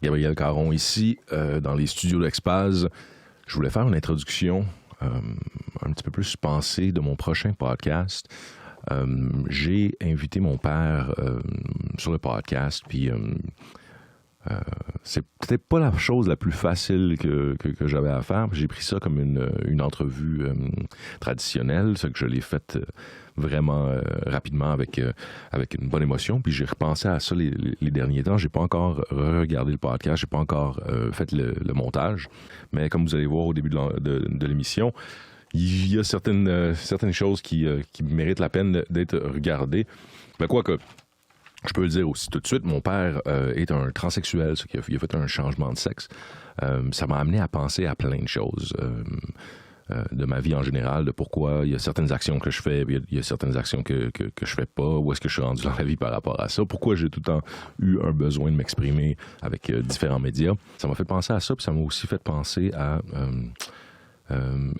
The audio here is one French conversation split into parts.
Gabriel Caron ici, dans les studios d'Expaz. Je voulais faire une introduction un petit peu plus pensée de mon prochain podcast. J'ai invité mon père sur le podcast, puis c'est peut-être pas la chose la plus facile que j'avais à faire. J'ai pris ça comme une entrevue traditionnelle, ce que je l'ai faite vraiment rapidement avec une bonne émotion. Puis j'ai repensé à ça les derniers temps. J'ai pas encore regardé le podcast, j'ai pas encore fait le montage. Mais comme vous allez voir au début de l'émission, il y a certaines choses qui méritent la peine d'être regardées. Mais quoique, je peux le dire aussi tout de suite, mon père est un transsexuel, il a fait un changement de sexe. Ça m'a amené à penser à plein de choses de ma vie en général, de pourquoi il y a certaines actions que je fais, il y a certaines actions que je fais pas, où est-ce que je suis rendu dans la vie par rapport à ça, pourquoi j'ai tout le temps eu un besoin de m'exprimer avec différents médias. Ça m'a fait penser à ça, puis ça m'a aussi fait penser à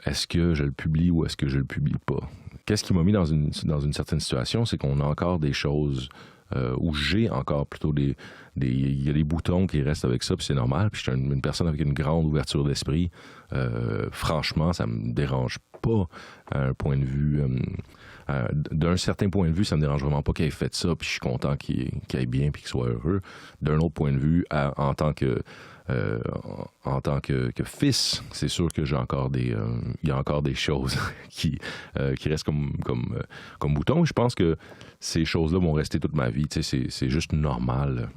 est-ce que je le publie ou est-ce que je le publie pas. Qu'est-ce qui m'a mis dans une certaine situation, c'est qu'on a encore des choses où j'ai encore plutôt il y a des boutons qui restent avec ça, puis c'est normal, puis je suis une personne avec une grande ouverture d'esprit. Franchement, ça me dérange pas à un point de vue... d'un certain point de vue, ça me dérange vraiment pas qu'il ait fait ça, puis je suis content qu'il aille bien, puis qu'il soit heureux. D'un autre point de vue, en tant que fils, c'est sûr que il y a encore des choses qui restent comme boutons. Je pense que ces choses-là vont rester toute ma vie. C'est juste normal.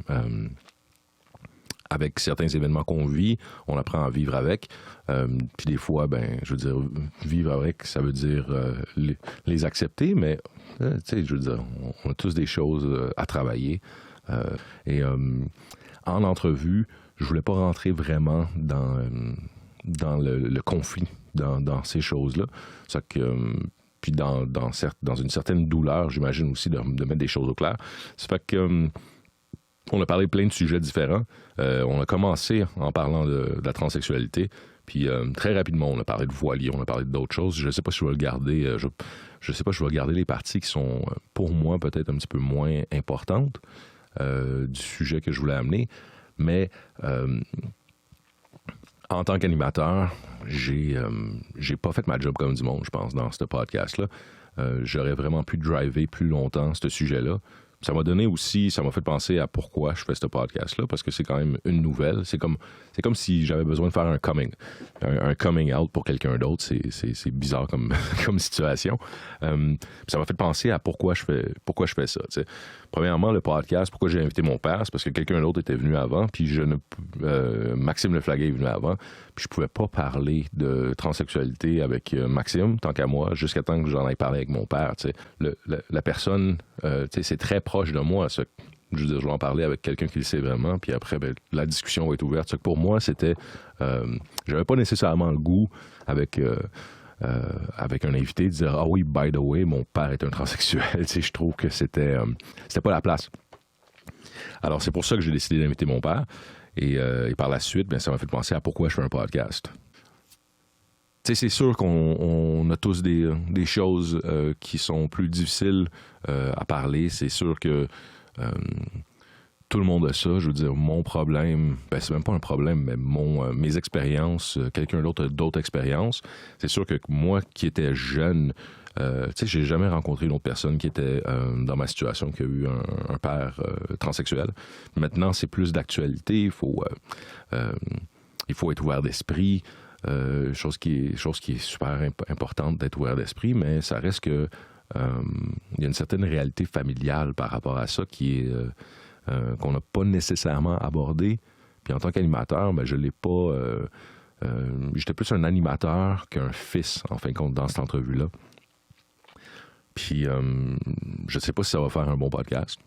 Avec certains événements qu'on vit, on apprend à vivre avec. Puis des fois, je veux dire, vivre avec, ça veut dire les accepter, mais je veux dire, on a tous des choses à travailler. Et en entrevue, je voulais pas rentrer vraiment dans le conflit, dans ces choses-là. Ça que puis dans une certaine douleur, j'imagine aussi de mettre des choses au clair. Ça fait que on a parlé de plein de sujets différents. On a commencé en parlant de la transsexualité. Puis très rapidement, on a parlé de voilier, on a parlé d'autres choses. Je ne sais pas si je vais le garder. Je sais pas si je vais garder les parties qui sont, pour moi, peut-être un petit peu moins importantes du sujet que je voulais amener. Mais en tant qu'animateur, j'ai pas fait ma job comme du monde, je pense, dans ce podcast-là. J'aurais vraiment pu driver plus longtemps ce sujet-là. Ça m'a fait penser à pourquoi je fais ce podcast-là, parce que c'est quand même une nouvelle. C'est comme si j'avais besoin de faire un coming out pour quelqu'un d'autre. C'est bizarre comme situation. Ça m'a fait penser à pourquoi je fais ça. T'sais. Premièrement, le podcast, pourquoi j'ai invité mon père, c'est parce que quelqu'un d'autre était venu avant, puis Maxime Leflaguet est venu avant, puis je pouvais pas parler de transsexualité avec Maxime, tant qu'à moi, jusqu'à temps que j'en aille parler avec mon père. La personne, c'est très proche de moi. Je veux dire, je vais en parler avec quelqu'un qui le sait vraiment, puis après, la discussion va être ouverte. Pour moi, c'était... j'avais pas nécessairement le goût avec un invité de dire « Ah oui, by the way, mon père est un transsexuel. » Je trouve que c'était pas la place. Alors, c'est pour ça que j'ai décidé d'inviter mon père. Et par la suite, ça m'a fait penser à pourquoi je fais un podcast. C'est sûr qu'on a tous des choses qui sont plus difficiles à parler. C'est sûr que tout le monde a ça. Je veux dire, mon problème, c'est même pas un problème, mais mes expériences, quelqu'un d'autre a d'autres expériences. C'est sûr que moi qui étais jeune, j'ai jamais rencontré une autre personne qui était dans ma situation, qui a eu un père transsexuel. Maintenant, c'est plus d'actualité. Il faut être ouvert d'esprit. Chose qui est super importante d'être ouvert d'esprit, mais ça reste que il y a une certaine réalité familiale par rapport à ça qui est qu'on n'a pas nécessairement abordé. Puis en tant qu'animateur, je l'ai pas. J'étais plus un animateur qu'un fils, en fin de compte, dans cette entrevue-là. Puis je ne sais pas si ça va faire un bon podcast.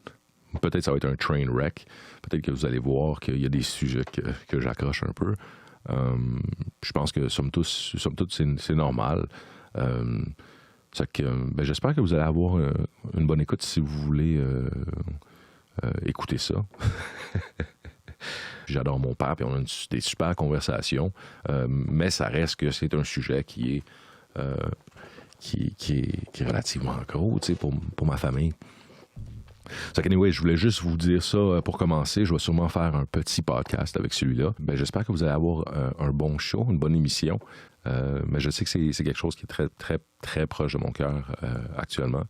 Peut-être que ça va être un train wreck. Peut-être que vous allez voir qu'il y a des sujets que j'accroche un peu. Je pense que somme toute, c'est normal. J'espère que vous allez avoir une bonne écoute si vous voulez écouter ça. J'adore mon père, puis on a des super conversations, mais ça reste que c'est un sujet qui est relativement gros, pour ma famille. Anyway, je voulais juste vous dire ça pour commencer. Je vais sûrement faire un petit podcast avec celui-là. J'espère que vous allez avoir un bon show, une bonne émission. Mais je sais que c'est quelque chose qui est très, très, très proche de mon cœur actuellement.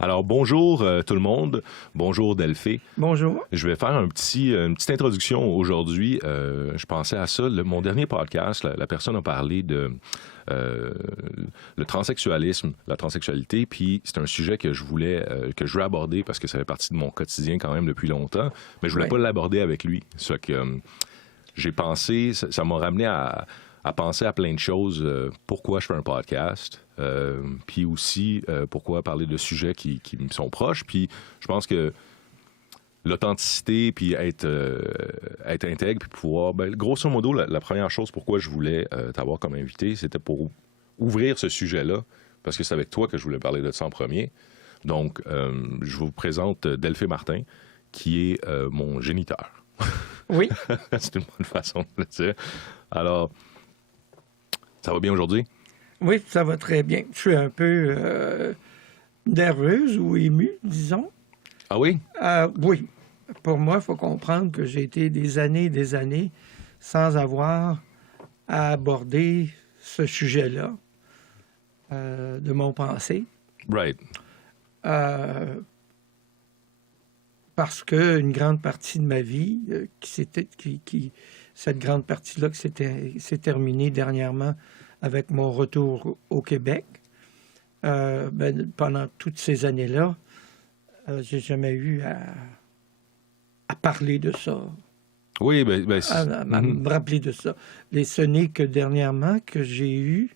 Alors, bonjour tout le monde. Bonjour Delphé. Bonjour. Je vais faire une petite introduction aujourd'hui. Je pensais à ça. Mon dernier podcast, la personne a parlé de le transsexualisme, la transsexualité, puis c'est un sujet que je voulais aborder parce que ça fait partie de mon quotidien quand même depuis longtemps, mais je voulais pas l'aborder avec lui. Ça que j'ai pensé, ça m'a ramené à penser à plein de choses. Pourquoi je fais un podcast, puis aussi pourquoi parler de sujets qui me sont proches. Puis je pense que l'authenticité, puis être intègre, puis pouvoir... grosso modo, la première chose pourquoi je voulais t'avoir comme invité, c'était pour ouvrir ce sujet-là, parce que c'est avec toi que je voulais parler de ça en premier. Donc, je vous présente Delphé Martin, qui est mon géniteur. Oui. C'est une bonne façon de le dire. Alors... Ça va bien aujourd'hui? Oui, ça va très bien. Je suis un peu nerveuse ou émue, disons. Ah oui? Oui. Pour moi, il faut comprendre que j'ai été des années sans avoir à aborder ce sujet-là de mon passé. Right. Parce qu'une grande partie de ma vie, cette grande partie-là qui s'est terminée dernièrement avec mon retour au Québec. Pendant toutes ces années-là, j'ai jamais eu à parler de ça. Oui, à me rappeler de ça. Et ce n'est que dernièrement que j'ai eu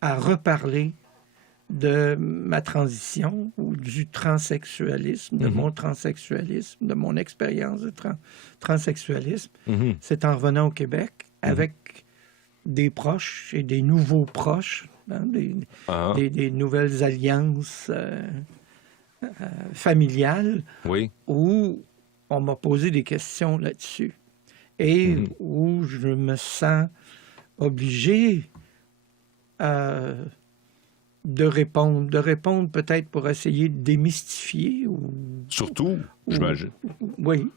à reparler de ma transition ou du transsexualisme, de mon transsexualisme, de mon expérience de transsexualisme. C'est en revenant au Québec avec des proches et des nouveaux proches, hein, des nouvelles alliances familiales, où on m'a posé des questions là-dessus et où je me sens obligé de répondre peut-être pour essayer de démystifier surtout, j'imagine. Oui.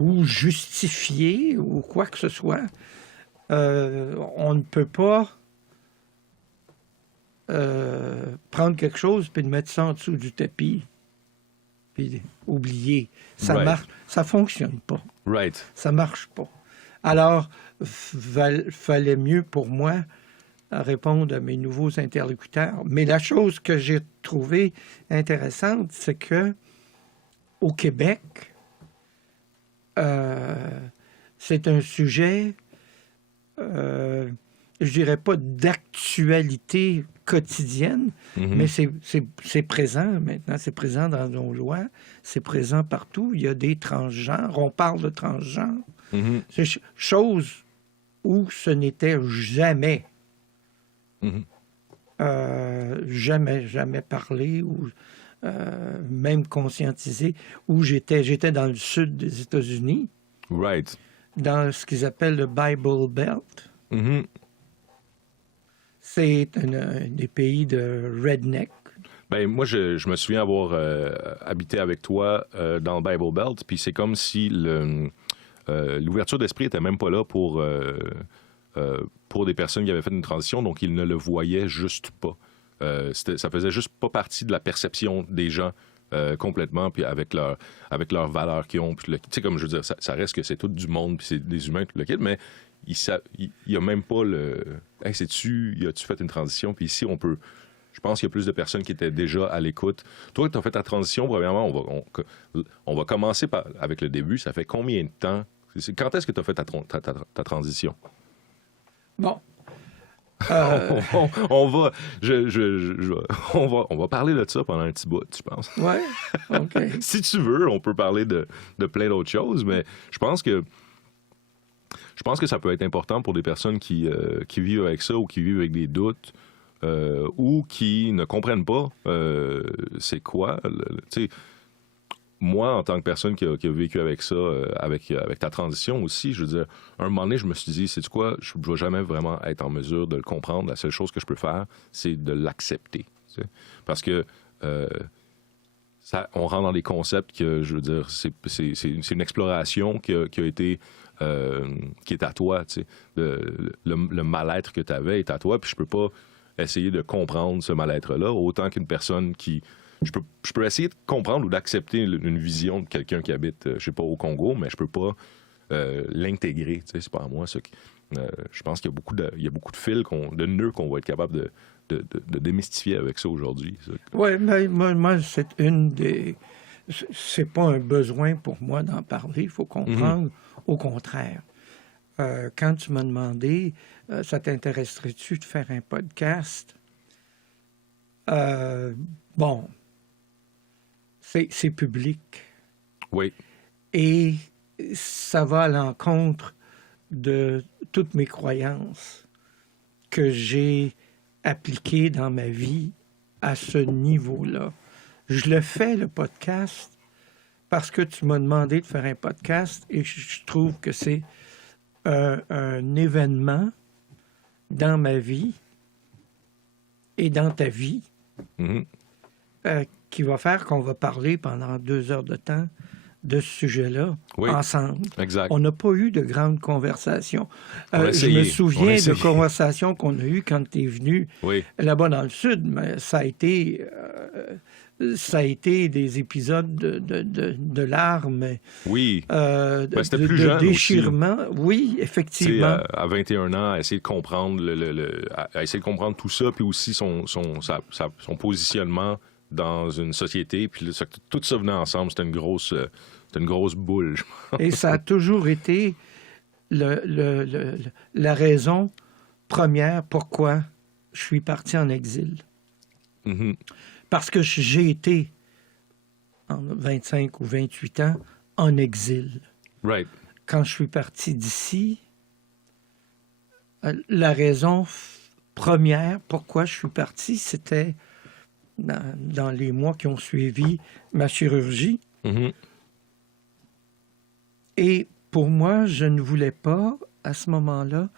Ou justifier ou quoi que ce soit. On ne peut pas prendre quelque chose puis de mettre ça en dessous du tapis puis oublier. Ça fonctionne pas. Right. Ça marche pas. Alors, fallait mieux pour moi répondre à mes nouveaux interlocuteurs. Mais la chose que j'ai trouvée intéressante, c'est que au Québec, c'est un sujet, je dirais pas d'actualité quotidienne, mais c'est présent maintenant, c'est présent dans nos lois, c'est présent partout. Il y a des transgenres, on parle de transgenres. C'est chose où ce n'était jamais. Jamais parlé ou même conscientisé, où j'étais dans le sud des États-Unis, dans ce qu'ils appellent le Bible Belt. C'est un des pays de redneck. Moi, je me souviens avoir habité avec toi dans le Bible Belt, puis c'est comme si l'ouverture d'esprit était même pas là pour des personnes qui avaient fait une transition, donc ils ne le voyaient juste pas. Ça faisait juste pas partie de la perception des gens complètement, puis avec leurs valeurs qu'ils ont. Tu sais, comme je veux dire, ça reste que c'est tout du monde, puis c'est des humains, tout le kit, mais il y a même pas le... Hey, as-tu fait une transition? Puis ici, je pense qu'il y a plus de personnes qui étaient déjà à l'écoute. Toi, tu as fait ta transition, premièrement, on va commencer avec le début. Ça fait combien de temps? Quand est-ce que tu as fait ta transition? Bon. On va parler de ça pendant un petit bout, je pense. Ouais, OK. Si tu veux, on peut parler de plein d'autres choses, mais je pense que ça peut être important pour des personnes qui vivent avec ça ou qui vivent avec des doutes ou qui ne comprennent pas c'est quoi. Tu sais, moi, en tant que personne qui a vécu avec ça, avec ta transition aussi, je veux dire, à un moment donné, je me suis dit, sais-tu quoi, je ne vais jamais vraiment être en mesure de le comprendre. La seule chose que je peux faire, c'est de l'accepter. Tu sais? Parce que on rentre dans des concepts que, je veux dire, c'est une exploration qui a été... qui est à toi, tu sais. Le mal-être que tu avais est à toi, puis je peux pas essayer de comprendre ce mal-être-là autant qu'une personne qui... Je peux essayer de comprendre ou d'accepter une vision de quelqu'un qui habite, je sais pas, au Congo, mais je peux pas l'intégrer, tu sais, c'est pas à moi ça. Je pense qu'il y a beaucoup de fils, de nœuds qu'on va être capable de démystifier avec ça aujourd'hui. Oui, mais moi, c'est une des... C'est pas un besoin pour moi d'en parler, il faut comprendre. Au contraire. Quand tu m'as demandé, ça t'intéresserait-tu de faire un podcast? Bon, c'est public. Oui. Et ça va à l'encontre de toutes mes croyances que j'ai appliquées dans ma vie à ce niveau-là. Je le fais, le podcast, parce que tu m'as demandé de faire un podcast et je trouve que c'est un événement dans ma vie et dans ta vie qui va faire qu'on va parler pendant 2 heures de temps de ce sujet-là ensemble. Exact. On n'a pas eu de grandes conversations. Je me souviens de conversations qu'on a eues quand tu es venu là-bas dans le Sud, mais ça a été des épisodes de larmes. Oui. C'était de plus jeune déchirement. Aussi. Oui, effectivement. À 21 ans, à essayer de comprendre à essayer de comprendre tout ça, puis aussi son positionnement dans une société, puis tout ça venait ensemble, c'était une grosse boule. Et ça a toujours été la raison première pourquoi je suis parti en exil. Parce que j'ai été, en 25 ou 28 ans, en exil. Right. Quand je suis parti d'ici, la raison première pourquoi je suis parti, c'était dans les mois qui ont suivi ma chirurgie. Et pour moi, je ne voulais pas, à ce moment-là,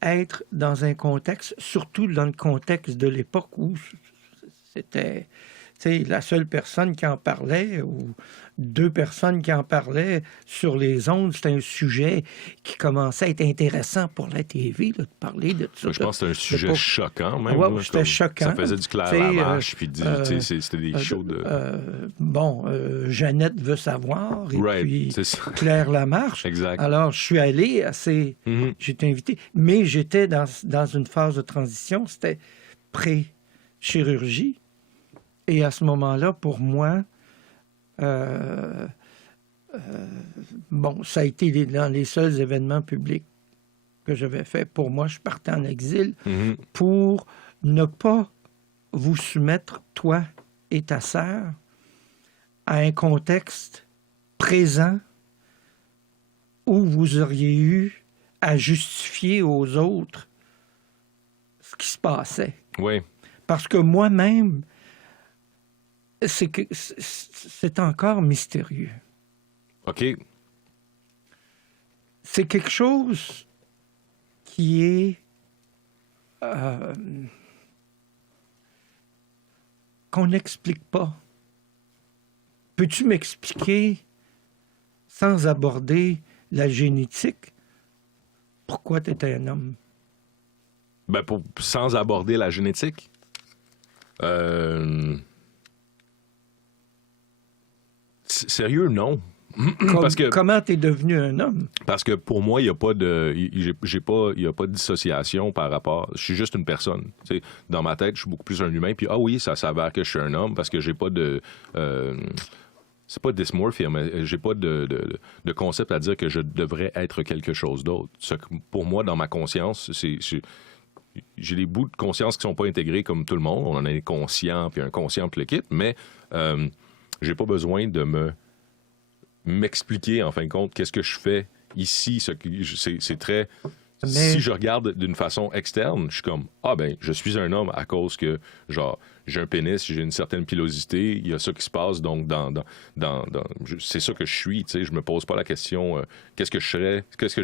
être dans un contexte, surtout dans le contexte de l'époque où c'était la seule personne qui en parlait, ou 2 personnes qui en parlaient sur les ondes. C'était un sujet qui commençait à être intéressant pour la TV, là, de parler de tout ça. Je pense que c'était un sujet choquant, même. Oui, c'était choquant. Ça faisait du Claire Lamarche, puis c'était des shows de... Jeannette veut savoir, et puis Claire Lamarche. Exact. Alors, je suis allé j'étais invité, mais j'étais dans une phase de transition, c'était pré-chirurgie. Et à ce moment-là, pour moi, ça a été dans les seuls événements publics que j'avais fait. Pour moi, je partais en exil pour ne pas vous soumettre, toi et ta sœur, à un contexte présent où vous auriez eu à justifier aux autres ce qui se passait. Oui. Parce que moi-même, c'est encore mystérieux. OK. C'est quelque chose qui est qu'on n'explique pas. Peux-tu m'expliquer, sans aborder la génétique, pourquoi tu étais un homme? Sans aborder la génétique? Sérieux, non. Comment t'es devenu un homme? Parce que pour moi, il n'y a pas de... il y a pas de dissociation par rapport... Je suis juste une personne. T'sais, dans ma tête, je suis beaucoup plus un humain. Puis, ça s'avère que je suis un homme parce que j'ai pas de... c'est pas dysmorphie, mais j'ai pas de concept à dire que je devrais être quelque chose d'autre. Pour moi, dans ma conscience, j'ai des bouts de conscience qui sont pas intégrés comme tout le monde. On en a un conscient, puis un conscient, puis le kit. Mais j'ai pas besoin de m'expliquer, en fin de compte, qu'est-ce que je fais ici. C'est très... Mais... Si je regarde d'une façon externe, je suis comme, je suis un homme à cause que, genre, j'ai un pénis, j'ai une certaine pilosité, il y a ça qui se passe, donc c'est ça que je suis, tu sais, je me pose pas la question, qu'est-ce que je serais, qu'est-ce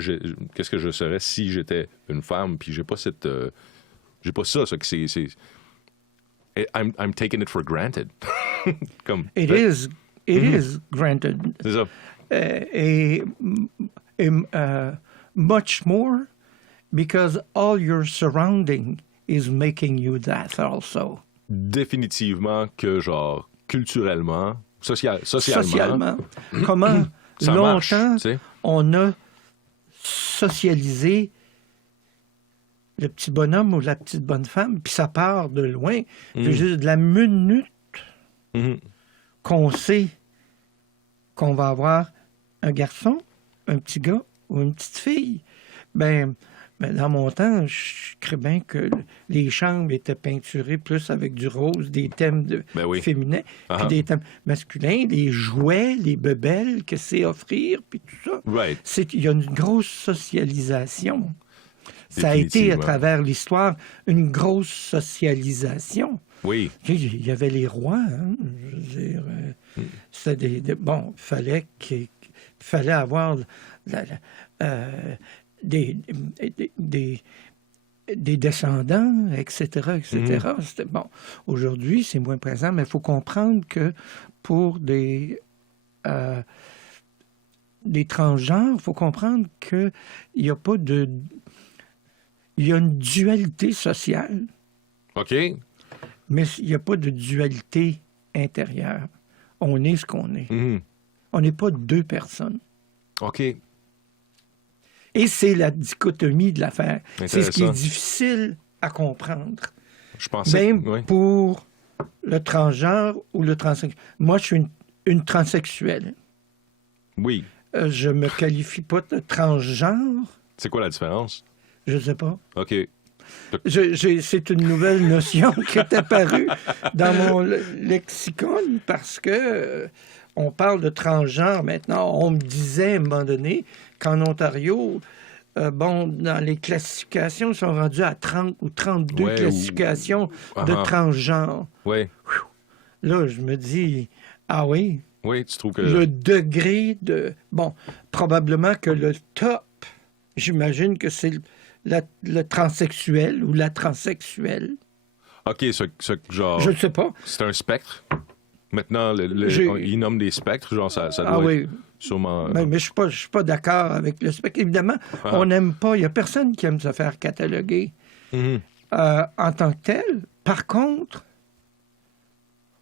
que je serais si j'étais une femme, puis j'ai pas ça, c'est I'm taking it for granted. Comme, It is granted. C'est ça. Much more because all your surrounding is making you that also. Définitivement que, genre, culturellement, socialement, comment ça marche, longtemps tu sais. on a socialisé le petit bonhomme ou la petite bonne femme, puis ça part de loin. Je veux dire, de la minute qu'on sait qu'on va avoir un garçon, un petit gars ou une petite fille, ben dans mon temps, je crée bien que les chambres étaient peinturées plus avec du rose, des thèmes féminins, puis des thèmes masculins, les jouets, les bebelles que c'est offrir, puis tout ça. Right. Il y a une grosse socialisation. Ça a été, à travers l'histoire, une grosse socialisation. Oui. Il y avait les rois, hein, je veux dire. C'était bon, il fallait avoir des descendants, etc. C'était bon. Aujourd'hui, c'est moins présent, mais il faut comprendre que pour des transgenres, il faut comprendre qu'il n'y a pas de... Il y a une dualité sociale. OK. Mais il n'y a pas de dualité intérieure. On est ce qu'on est. Mm-hmm. On n'est pas deux personnes. OK. Et c'est la dichotomie de l'affaire. C'est ce qui est difficile à comprendre. Je pensais... Même pour le transgenre ou le transsexuel. Moi, je suis une transsexuelle. Oui. Je me qualifie pas de transgenre. C'est quoi la différence? Je sais pas. OK. C'est une nouvelle notion qui est apparue dans mon lexicon parce que on parle de transgenre maintenant. On me disait à un moment donné qu'en Ontario, dans les classifications, ils sont rendus à 30 ou 32 classifications de transgenre. Oui. Là, je me dis, ah oui. Oui, tu trouves que... Le degré de... Bon, probablement que le top, j'imagine que c'est le transsexuel ou la transsexuelle. OK, genre... Je ne sais pas. C'est un spectre. Maintenant, ils nomment des spectres, genre ça doit être sûrement... Mais je ne suis pas d'accord avec le spectre. Évidemment, on n'aime pas... Il n'y a personne qui aime se faire cataloguer en tant que tel. Par contre,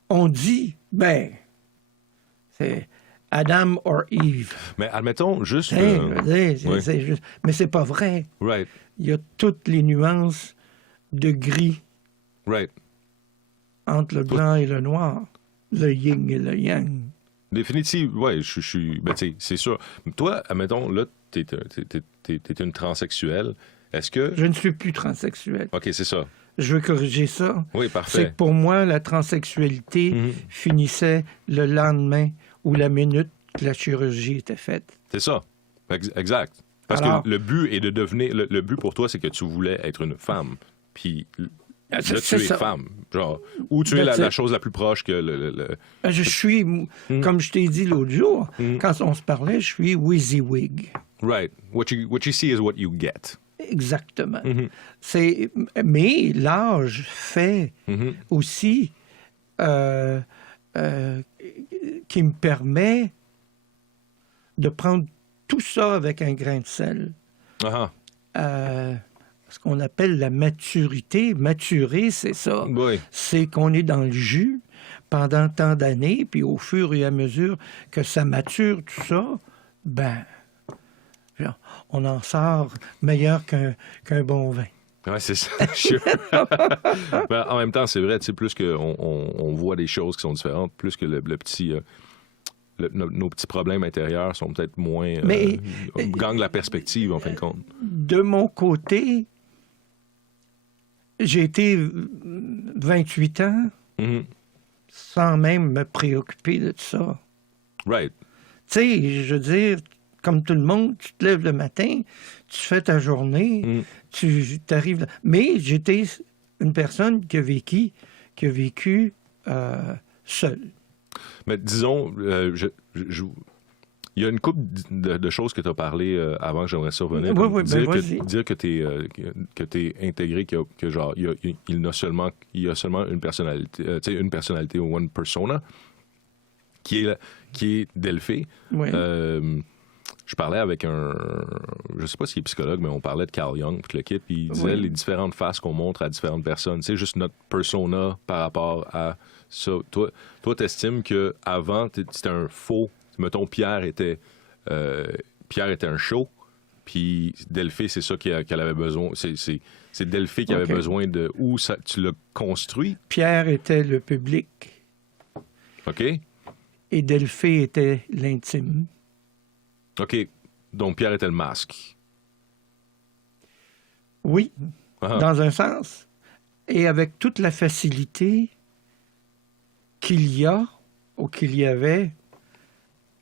on dit, c'est Adam or Eve. Mais admettons, juste... Mais c'est pas vrai. Right. Il y a toutes les nuances de gris entre le blanc et le noir, le yin et le yang. Définitivement, oui, je suis... Ben, tu sais, c'est sûr. Toi, admettons, là, t'es une transsexuelle. Est-ce que... Je ne suis plus transsexuelle. OK, c'est ça. Je veux corriger ça. Oui, parfait. C'est que pour moi, la transsexualité finissait le lendemain ou la minute que la chirurgie était faite. C'est ça. Exact. Parce que le but est de devenir... Le but pour toi, c'est que tu voulais être une femme. Puis là, tu es femme. Genre, ou tu es la chose la plus proche que le... Je suis, comme je t'ai dit l'autre jour, quand on se parlait, je suis WYSIWYG. Right. What you see is what you get. Exactement. Mais l'âge fait aussi qui me permet de prendre tout ça avec un grain de sel. Ce qu'on appelle la maturité. Maturer, c'est ça. Oui. C'est qu'on est dans le jus pendant tant d'années, puis au fur et à mesure que ça mature, tout ça, on en sort meilleur qu'un bon vin. Oui, c'est ça. En même temps, c'est vrai, tu sais, plus qu'on voit des choses qui sont différentes, plus que le petit... nos petits problèmes intérieurs sont peut-être moins... on gagne la perspective, en fin de compte. De mon côté, j'ai été 28 ans sans même me préoccuper de tout ça. Right. Tu sais, je veux dire, comme tout le monde, tu te lèves le matin, tu fais ta journée, tu arrives... Mais j'étais une personne qui a vécu seule. Mais disons, Il y a une couple de choses que tu as parlé avant que j'aimerais survenir. Oui, oui, Dire, ben vas-y. dire que tu es intégré, que genre, il y a seulement une personnalité, tu sais, une personnalité ou one persona, qui est Delphée. Oui. Je parlais avec je sais pas s'il est psychologue, mais on parlait de Carl Jung, puis le kit, puis il disait les différentes faces qu'on montre à différentes personnes. C'est juste notre persona par rapport à ça. Toi, t'estimes que avant c'était un faux. Mettons, Pierre était un show, puis Delphée, c'est ça qu'elle avait besoin. C'est Delphée qui avait besoin de où ça, tu l'as construit. Pierre était le public. OK. Et Delphée était l'intime. OK. Donc, Pierre était le masque. Oui, Ah. dans un sens. Et avec toute la facilité qu'il y a, ou qu'il y avait,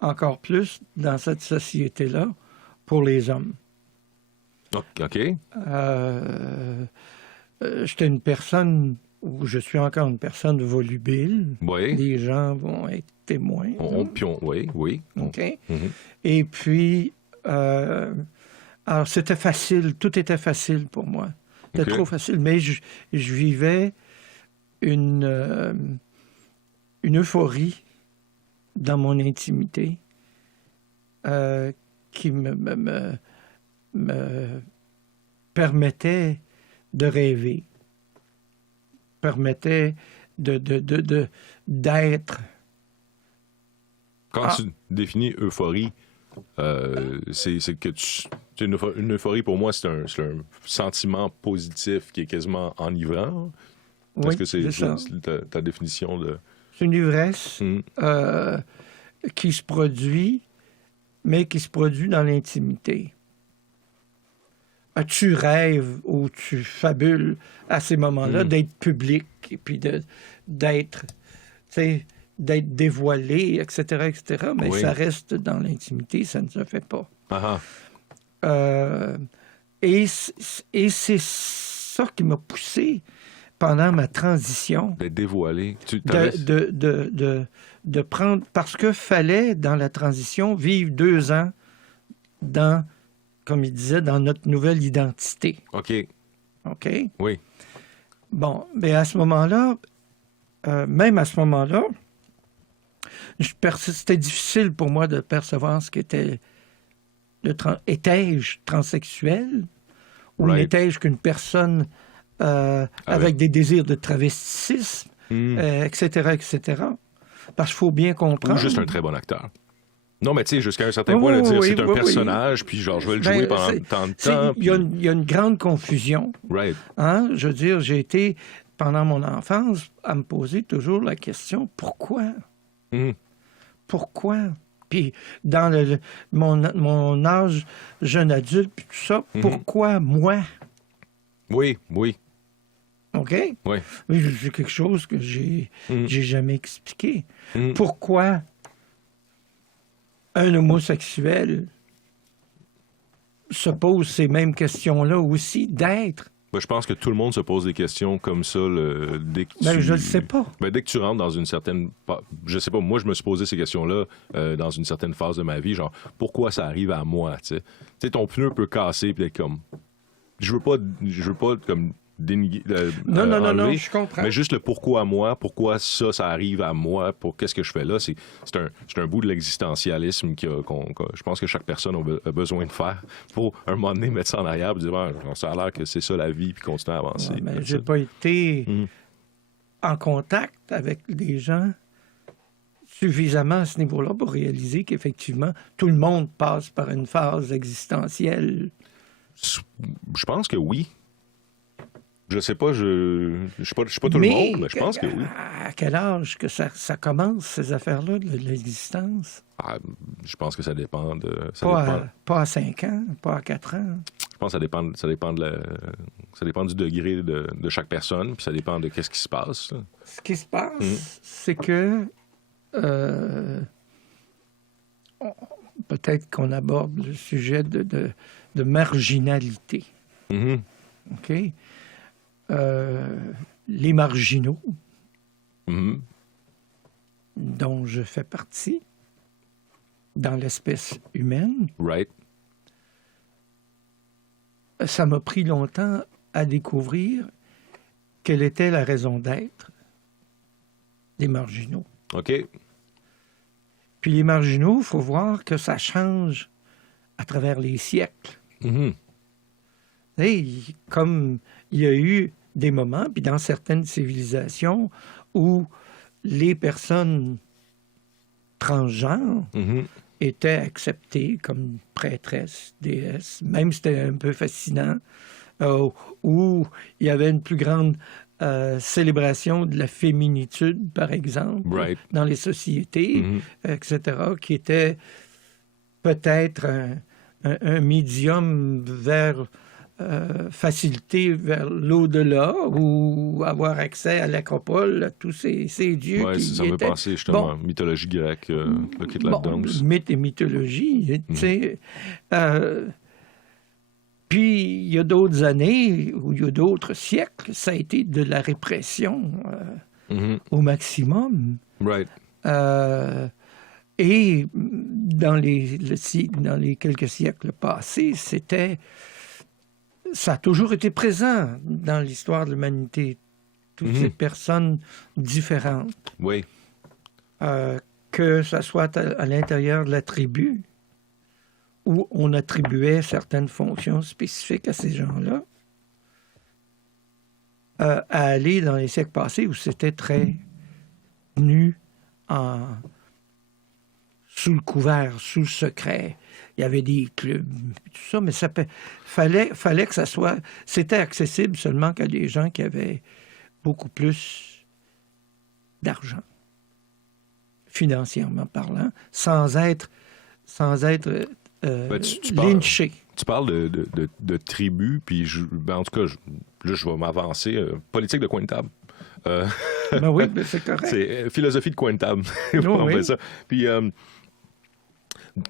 encore plus dans cette société-là, pour les hommes. OK. J'étais une personne, ou je suis encore une personne volubile. Oui. Les gens vont être témoins. Oui. OK? Mm-hmm. Et puis, alors c'était facile, tout était facile pour moi. C'était trop facile, mais je vivais une euphorie dans mon intimité qui me permettait de rêver, permettait d'être. Quand tu définis euphorie, c'est que une euphorie pour moi, c'est un sentiment positif qui est quasiment enivrant. Oui, Est-ce que c'est ça. ta définition de... C'est une ivresse qui se produit, mais qui se produit dans l'intimité. Tu rêves ou tu fabules à ces moments-là d'être public et puis d'être dévoilé, etc., mais ça reste dans l'intimité, ça ne se fait pas. Et c'est ça qui m'a poussé pendant ma transition. D'être dévoilé. De prendre... Parce que fallait, dans la transition, vivre 2 ans dans, comme il disait, dans notre nouvelle identité. OK. Oui. Bon, mais à ce moment-là, même à ce moment-là, c'était difficile pour moi de percevoir ce qu'était étais-je transsexuel ou n'étais-je qu'une personne avec des désirs de travesticisme, etc. Parce qu'il faut bien comprendre... Ou juste un très bon acteur. Non, mais tu sais, jusqu'à un certain point, de dire c'est un personnage, puis genre, je vais le jouer pendant tant de temps. Il y a une grande confusion. Right. Hein? Je veux dire, j'ai été, pendant mon enfance, à me poser toujours la question, pourquoi? Pourquoi? Puis dans mon âge jeune adulte, puis tout ça, pourquoi moi? Oui. OK? Oui. C'est quelque chose que j'ai jamais expliqué. Pourquoi un homosexuel se pose ces mêmes questions-là aussi d'être? Ben, je pense que tout le monde se pose des questions comme ça dès que je ne le sais pas. Ben, dès que tu rentres dans une certaine... Je sais pas, moi, je me suis posé ces questions-là dans une certaine phase de ma vie, genre, pourquoi ça arrive à moi, tu sais? Tu sais, ton pneu peut casser, puis être comme... Je veux pas comme dénigrer... Non, je comprends. Mais juste le pourquoi moi, pourquoi ça arrive à moi, pour qu'est-ce que je fais là, c'est un bout de l'existentialisme je pense que chaque personne a besoin de faire pour, un moment donné, mettre ça en arrière et dire, ça a l'air que c'est ça la vie, puis continuer à avancer. Ouais, mais j'ai pas été en contact avec des gens suffisamment à ce niveau-là pour réaliser qu'effectivement, tout le monde passe par une phase existentielle. Je pense que oui. Je sais pas, je suis pas tout le monde, mais je pense que oui. À quel âge que ça commence, ces affaires-là, de l'existence? Je pense que ça dépend de... Pas à 5 ans, pas à 4 ans. Je pense que ça dépend du degré de chaque personne, puis ça dépend de qu'est-ce qui se passe. Là. Ce qui se passe, c'est que peut-être qu'on aborde le sujet de marginalité. OK? Les marginaux, dont je fais partie, dans l'espèce humaine. Right. Ça m'a pris longtemps à découvrir quelle était la raison d'être des marginaux. OK. Puis les marginaux, il faut voir que ça change à travers les siècles. Mhm. Et comme il y a eu des moments, puis dans certaines civilisations, où les personnes transgenres Mhm. étaient acceptées comme prêtresses, déesses, même c'était un peu fascinant, où il y avait une plus grande célébration de la féminitude, par exemple, Right. dans les sociétés, Mhm. etc., qui était peut-être un médium vers faciliter vers l'au-delà ou avoir accès à l'acropole, à tous ces dieux Ouais, qui ça y me étaient. penser justement, mythologie grecque, le kit là-dedans. Bon, mythe et mythologie, tu sais. Puis, il y a d'autres années, ou il y a d'autres siècles, ça a été de la répression Mhm. au maximum. Right. Et dans les quelques siècles passés, ça a toujours été présent dans l'histoire de l'humanité. Toutes ces personnes différentes, Oui. que ce soit à l'intérieur de la tribu, où on attribuait certaines fonctions spécifiques à ces gens-là, à aller dans les siècles passés où c'était très nu sous le couvert, sous le secret. Il y avait des clubs, tout ça, mais fallait que ça soit... C'était accessible seulement qu'à des gens qui avaient beaucoup plus d'argent, financièrement parlant, sans être tu lynché. Tu parles de tribus, puis en tout cas, là, je vais m'avancer. Politique de coin de table. Ben oui, ben c'est correct. C'est philosophie de coin de table. Oh, oui. Ça. Puis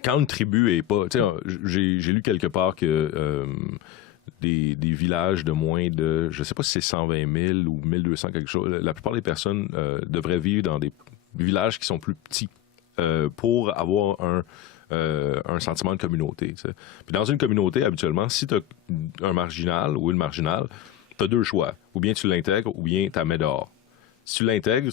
quand une tribu est pas... Tu sais, j'ai lu quelque part que des villages de moins de... Je sais pas si c'est 120 000 ou 1200 quelque chose. La plupart des personnes devraient vivre dans des villages qui sont plus petits pour avoir un sentiment de communauté. Tu sais. Puis dans une communauté, habituellement, si tu as un marginal ou une marginale, tu as deux choix. Ou bien tu l'intègres, ou bien tu la mets dehors. Si tu l'intègres,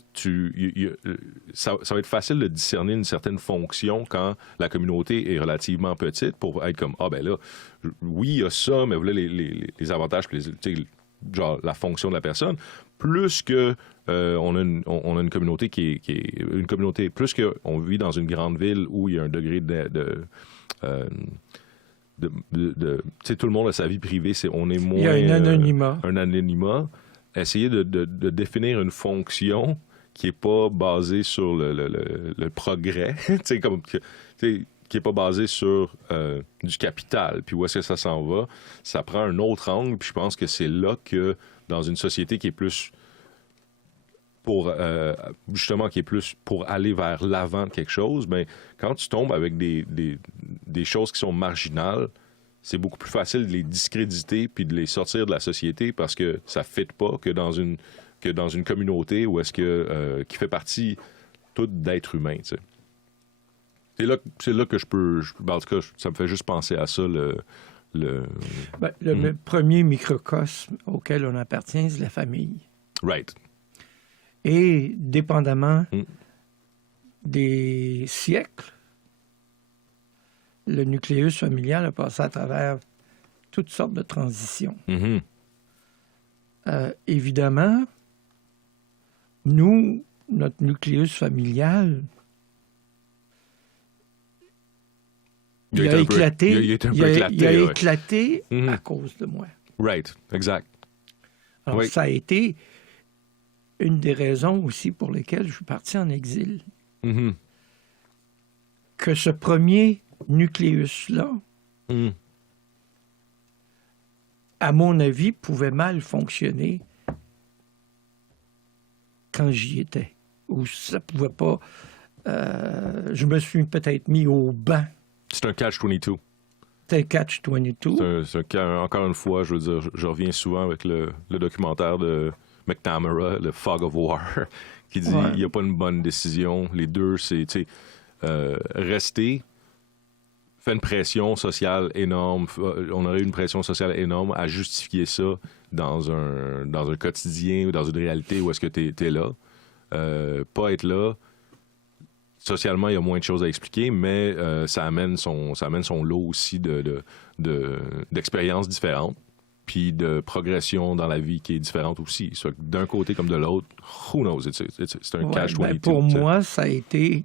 ça va être facile de discerner une certaine fonction quand la communauté est relativement petite pour être comme, ah ben là, oui, il y a ça, mais voilà les avantages, genre la fonction de la personne, plus que on a une communauté qui est une communauté, plus qu'on vit dans une grande ville où il y a un degré tu sais, tout le monde a sa vie privée, on est moins... Il y a un anonymat. Un anonymat. Essayer de définir une fonction qui n'est pas basée sur le progrès, tu sais, qui n'est pas basée sur du capital, puis où est-ce que ça s'en va, ça prend un autre angle, puis je pense que c'est là que, dans une société qui est plus pour, justement, qui est plus pour aller vers l'avant de quelque chose, bien, quand tu tombes avec des choses qui sont marginales, c'est beaucoup plus facile de les discréditer puis de les sortir de la société parce que ça ne fit pas que dans une communauté où est-ce que qui fait partie tout d'être humain. Tu sais. C'est là que je peux... en tout cas, ça me fait juste penser à ça. Le premier microcosme auquel on appartient, c'est la famille. Right. Et dépendamment des siècles, le nucléus familial a passé à travers toutes sortes de transitions. Mm-hmm. Évidemment, nous, notre nucléus familial, il a éclaté à cause de moi. Right, exact. Alors, oui. Ça a été une des raisons aussi pour lesquelles je suis parti en exil. Mm-hmm. Que ce premier nucléus-là, à mon avis, pouvait mal fonctionner quand j'y étais. Ou ça pouvait pas... je me suis peut-être mis au banc. C'est un catch-22. C'est un catch-22. C'est encore une fois, je veux dire, je reviens souvent avec le documentaire de McNamara, le Fog of War, qui dit il n'y a pas une bonne décision. Les deux, c'est rester fait une pression sociale énorme. On aurait eu une pression sociale énorme à justifier ça dans un quotidien ou dans une réalité où est-ce que t'es là. Pas être là. Socialement, il y a moins de choses à expliquer, mais ça amène son lot aussi d'expériences différentes, puis de progression dans la vie qui est différente aussi. Soit d'un côté comme de l'autre, who knows? C'est un catch-22. Pour moi, ça a été...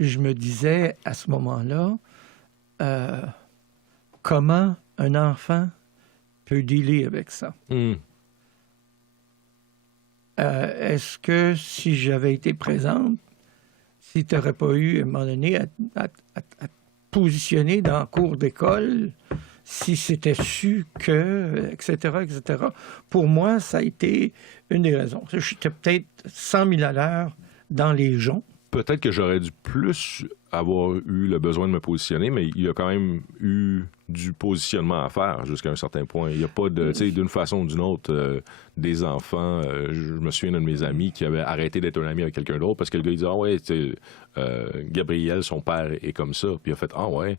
je me disais à ce moment-là, comment un enfant peut dealer avec ça? Est-ce que si j'avais été présente, si tu n'aurais pas eu, à un moment donné, à te positionner dans le cours d'école, si c'était su que, etc., etc. Pour moi, ça a été une des raisons. J'étais peut-être 100 000 à l'heure dans les joncs. Peut-être que j'aurais dû plus avoir eu le besoin de me positionner, mais il y a quand même eu du positionnement à faire jusqu'à un certain point. Il n'y a pas de, tu sais, d'une façon ou d'une autre, des enfants. Je me souviens d'un de mes amis qui avait arrêté d'être un ami avec quelqu'un d'autre parce que le gars il dit ah ouais, tu sais, Gabriel, son père est comme ça. Puis il a fait ah ouais.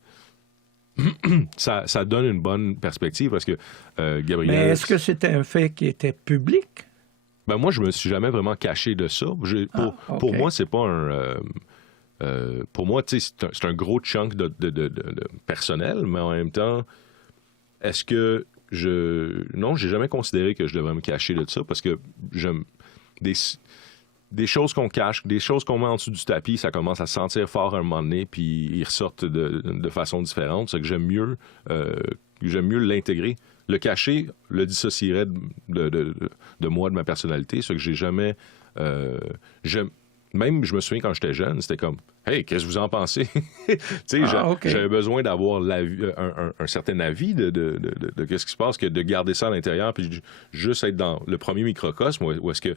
ça donne une bonne perspective parce que Gabriel. Mais est-ce que c'était un fait qui était public? Ben moi, je me suis jamais vraiment caché de ça. Pour moi, c'est pas un. Pour moi, tu sais, c'est un gros chunk de personnel, mais en même temps, est-ce que non, j'ai jamais considéré que je devrais me cacher de ça parce que des choses qu'on cache, des choses qu'on met en dessous du tapis, ça commence à se sentir fort à un moment donné, puis ils ressortent de façon différente. C'est que j'aime mieux l'intégrer. Le cacher le dissocierait de moi, de ma personnalité. C'est que j'ai jamais... même, je me souviens quand j'étais jeune, c'était comme « Hey, qu'est-ce que vous en pensez? » Tu sais, j'avais besoin d'avoir un certain avis de qu'est-ce qui se passe, que de garder ça à l'intérieur, puis juste être dans le premier microcosme où est-ce que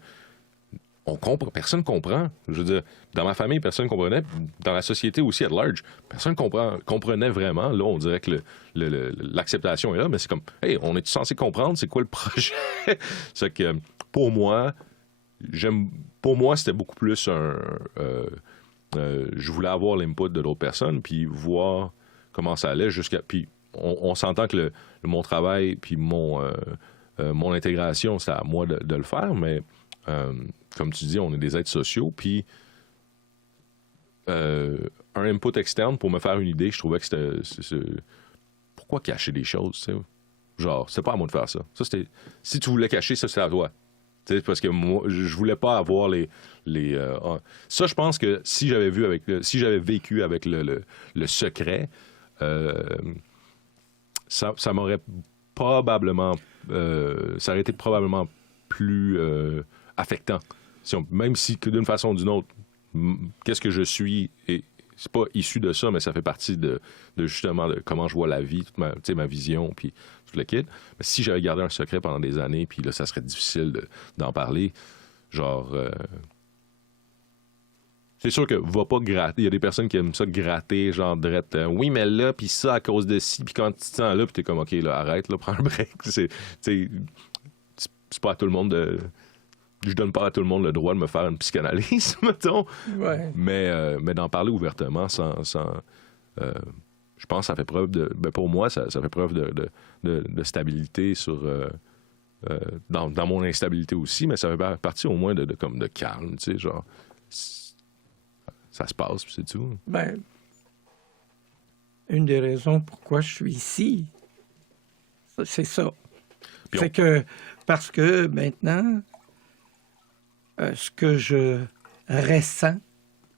personne comprend. Je veux dire, dans ma famille, personne comprenait. Dans la société aussi, at large, personne comprenait vraiment. Là, on dirait que l'acceptation est là, mais c'est comme, hey, on est censé comprendre c'est quoi le projet? C'est que, pour moi, c'était beaucoup plus je voulais avoir l'input de l'autre personne, puis voir comment ça allait puis on s'entend que mon travail, puis mon intégration, c'est à moi de le faire, mais comme tu dis, on est des êtres sociaux, puis un input externe pour me faire une idée, je trouvais que c'était... Pourquoi cacher des choses, tu sais? Genre, c'est pas à moi de faire ça. Si tu voulais cacher, ça, c'est à toi. Tu sais, parce que moi, je voulais pas avoir ça, je pense que si j'avais vécu avec le secret, ça m'aurait probablement... ça aurait été probablement plus affectant. Même si, d'une façon ou d'une autre, qu'est-ce que je suis, et c'est pas issu de ça, mais ça fait partie de justement de comment je vois la vie, toute ma vision, puis tout le kit. Mais si j'avais gardé un secret pendant des années, puis là, ça serait difficile d'en parler. Genre... c'est sûr que va pas gratter. Il y a des personnes qui aiment ça gratter, genre drette. Oui, mais là, puis ça à cause de ci, puis quand tu te sens là, puis t'es comme, OK, là, arrête, là, prends un break. C'est pas à tout le monde je donne pas à tout le monde le droit de me faire une psychanalyse, mettons. Ouais. Mais d'en parler ouvertement sans je pense que ça fait preuve pour moi, ça fait preuve de stabilité dans mon instabilité aussi, mais ça fait partie au moins de calme, tu sais, genre ça se passe, puis c'est tout. Ben, une des raisons pourquoi je suis ici, c'est ça. C'est que, parce que maintenant, ce que je ressens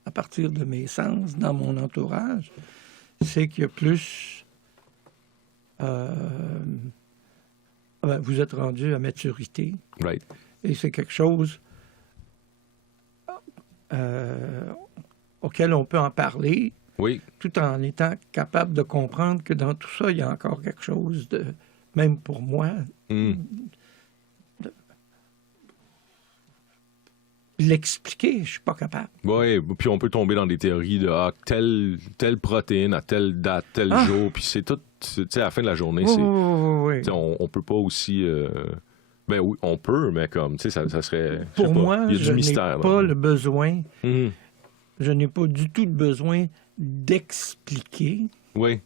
à partir de mes sens dans mon entourage, c'est qu'il y a plus... vous êtes rendu à maturité. Right. Et c'est quelque chose auquel on peut en parler, oui, tout en étant capable de comprendre que dans tout ça, il y a encore quelque chose de, même pour moi, l'expliquer, je suis pas capable. Oui, puis on peut tomber dans des théories de telle protéine à telle date, tel jour, puis c'est tout, tu sais, à la fin de la journée, oui. On peut pas aussi... ben oui, on peut, mais comme, tu sais, ça serait... Pour moi, je n'ai pas le besoin, je n'ai pas du tout le besoin d'expliquer, Oui.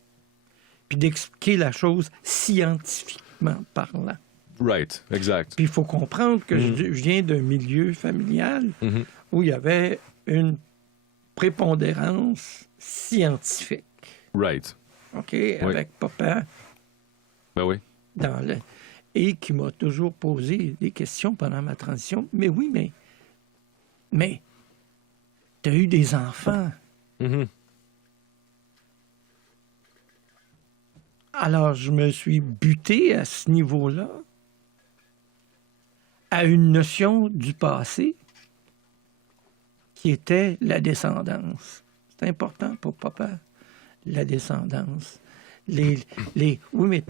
puis d'expliquer la chose scientifiquement parlant. Right. Exact. Puis il faut comprendre que je viens d'un milieu familial où il y avait une prépondérance scientifique. Right. OK? Avec papa. Ben oui. Et qui m'a toujours posé des questions pendant ma transition. Mais oui, mais tu as eu des enfants. Alors, je me suis buté à ce niveau-là à une notion du passé qui était la descendance. C'est important pour papa, la descendance. Oui, mais...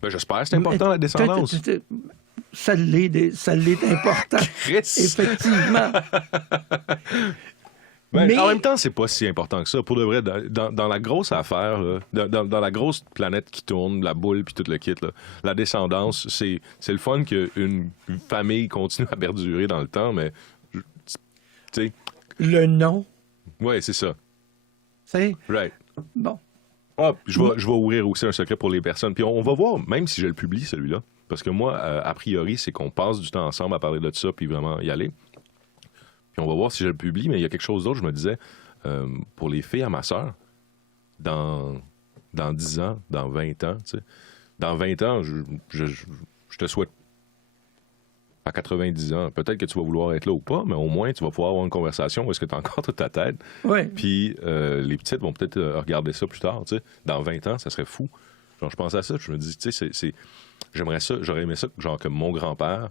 Ben, j'espère que c'est important, la descendance. Ça l'est important. Effectivement. Ben, mais... En même temps, c'est pas si important que ça. Pour de vrai, dans la grosse affaire, là, dans la grosse planète qui tourne, la boule puis tout le kit, là, la descendance, c'est le fun qu'une famille continue à perdurer dans le temps, mais... T'sais... Le nom. Oui, c'est ça. C'est... Right. Bon. Ah, je vais ouvrir aussi un secret pour les personnes. Puis on va voir, même si je le publie, celui-là. Parce que moi, a priori, c'est qu'on passe du temps ensemble à parler de ça puis vraiment y aller. Puis on va voir si je le publie, mais il y a quelque chose d'autre, je me disais, pour les filles à ma sœur, dans 10 ans, dans 20 ans, tu sais, dans 20 ans, je te souhaite à 90 ans, peut-être que tu vas vouloir être là ou pas, mais au moins, tu vas pouvoir avoir une conversation où est-ce que tu as encore toute ta tête. Ouais. Puis les petites vont peut-être regarder ça plus tard, tu sais. Dans 20 ans, ça serait fou. Genre, je pensais à ça, je me dis, tu sais, j'aimerais ça, j'aurais aimé ça, genre, que mon grand-père,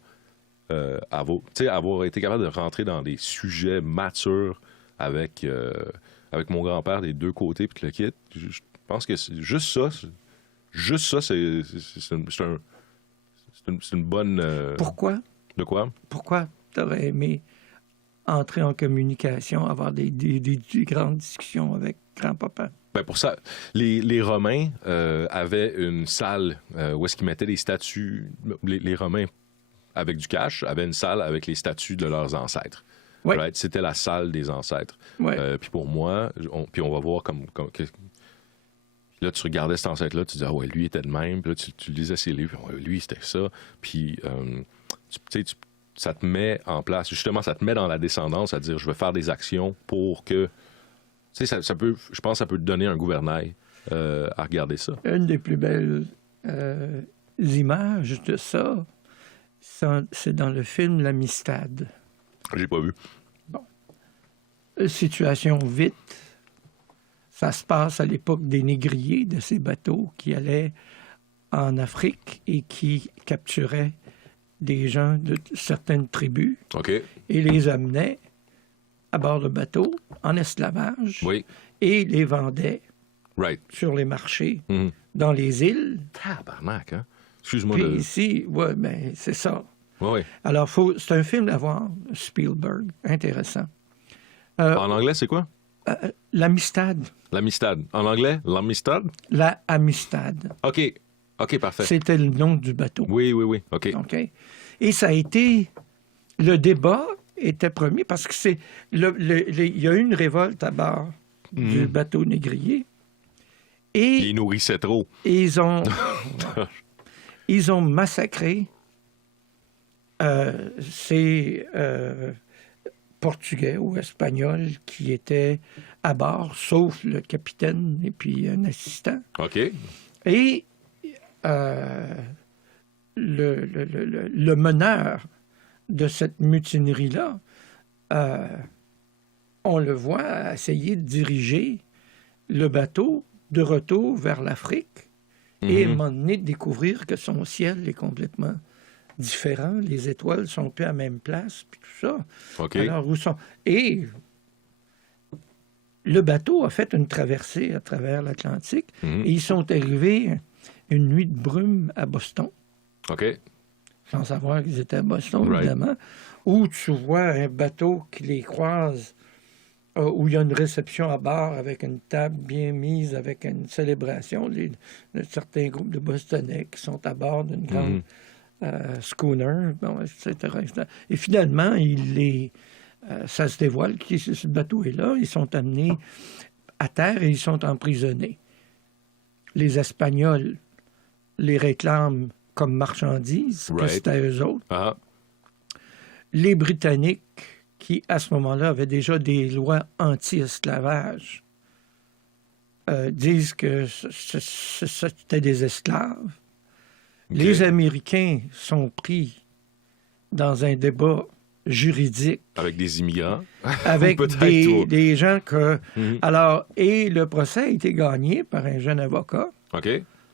avoir été capable de rentrer dans des sujets matures avec mon grand-père des deux côtés, puis le kit. Je pense que c'est juste ça, c'est une bonne... Pourquoi? De quoi? Pourquoi tu aurais aimé entrer en communication, avoir des grandes discussions avec grand-papa? Ben pour ça, les Romains avaient une salle où est-ce qu'ils mettaient des statues. Les Romains, avec du cash, avaient une salle avec les statues de leurs ancêtres. Oui. Right? C'était la salle des ancêtres. Oui. Puis pour moi, on va voir comme là, tu regardais cet ancêtre-là, tu disais, ah ouais, lui était de même. Puis là, tu lisais ses livres, ouais, lui, c'était ça. Puis, ça te met en place, justement, ça te met dans la descendance à dire, je vais faire des actions pour que... Tu sais, ça peut, je pense que ça peut te donner un gouvernail à regarder ça. Une des plus belles images de ça, c'est dans le film L'Amistad. J'ai pas vu. Bon. Situation vite. Ça se passe à l'époque des négriers, de ces bateaux qui allaient en Afrique et qui capturaient des gens de certaines tribus OK. et les amenaient à bord de bateaux en esclavage et les vendaient sur les marchés dans les îles. Tabarnak, hein? Excuse-moi. Puis ici, ben, c'est ça. Ouais. Alors, c'est un film à voir, Spielberg, intéressant. En anglais, c'est quoi? L'Amistad. L'Amistad. En anglais, l'Amistad? La Amistad. OK, parfait. C'était le nom du bateau. Oui. OK. Et ça a été... Le débat était premier parce que c'est... il y a eu une révolte à bord du bateau négrier. Et ils nourrissaient trop. Et ils ont massacré ces Portugais ou Espagnols qui étaient à bord, sauf le capitaine et puis un assistant. OK. Et le meneur de cette mutinerie-là, on le voit essayer de diriger le bateau de retour vers l'Afrique et à un moment donné de découvrir que son ciel est complètement différent, les étoiles sont plus à la même place, puis tout ça. OK. Alors, où sont... Et le bateau a fait une traversée à travers l'Atlantique et ils sont arrivés une nuit de brume à Boston. OK. Sans savoir qu'ils étaient à Boston, évidemment, où tu vois un bateau qui les croise, où il y a une réception à bord avec une table bien mise, avec une célébration de certains groupes de Bostonnais qui sont à bord d'une grande schooner, bon, etc. Et finalement, ça se dévoile que ce bateau est là. Ils sont amenés à terre et ils sont emprisonnés. Les Espagnols les réclament comme marchandises, que c'était à eux autres. Ah. Les Britanniques, qui à ce moment-là avaient déjà des lois anti-esclavage, disent que c'était des esclaves. OK. Les Américains sont pris dans un débat juridique Avec des immigrants. avec Peut-être, des gens que... Mhm. Alors, et le procès a été gagné par un jeune avocat, OK.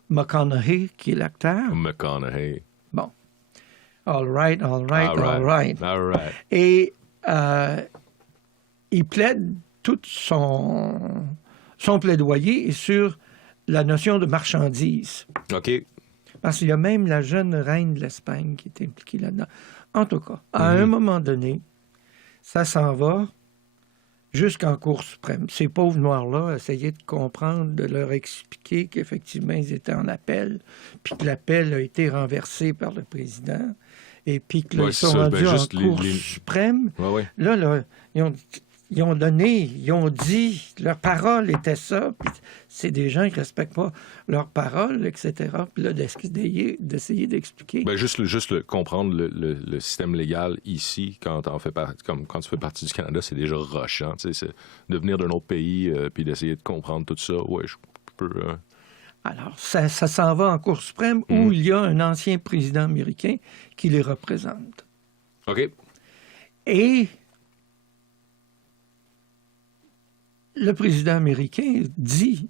McConaughey, qui est l'acteur. McConaughey. Bon. All right, all right, all right. All right. Et il plaide tout son plaidoyer sur la notion de marchandise. OK. Parce qu'il y a même la jeune reine de l'Espagne qui est impliquée là-dedans. En tout cas, à un moment donné, ça s'en va jusqu'en Cour suprême. Ces pauvres Noirs-là essayaient de comprendre, de leur expliquer qu'effectivement, ils étaient en appel, puis que l'appel a été renversé par le président, et puis que là, ils sont rendus en Cour suprême. Ouais. Là, ils ont dit, leur parole était ça, puis c'est des gens qui ne respectent pas leur parole, etc. Puis là, d'essayer d'expliquer. Ben juste comprendre le système légal ici, quand tu fais partie du Canada, c'est déjà rushant. C'est de venir d'un autre pays puis d'essayer de comprendre tout ça. Ouais, je peux... Alors, ça s'en va en Cour suprême où il y a un ancien président américain qui les représente. OK. Et le président américain dit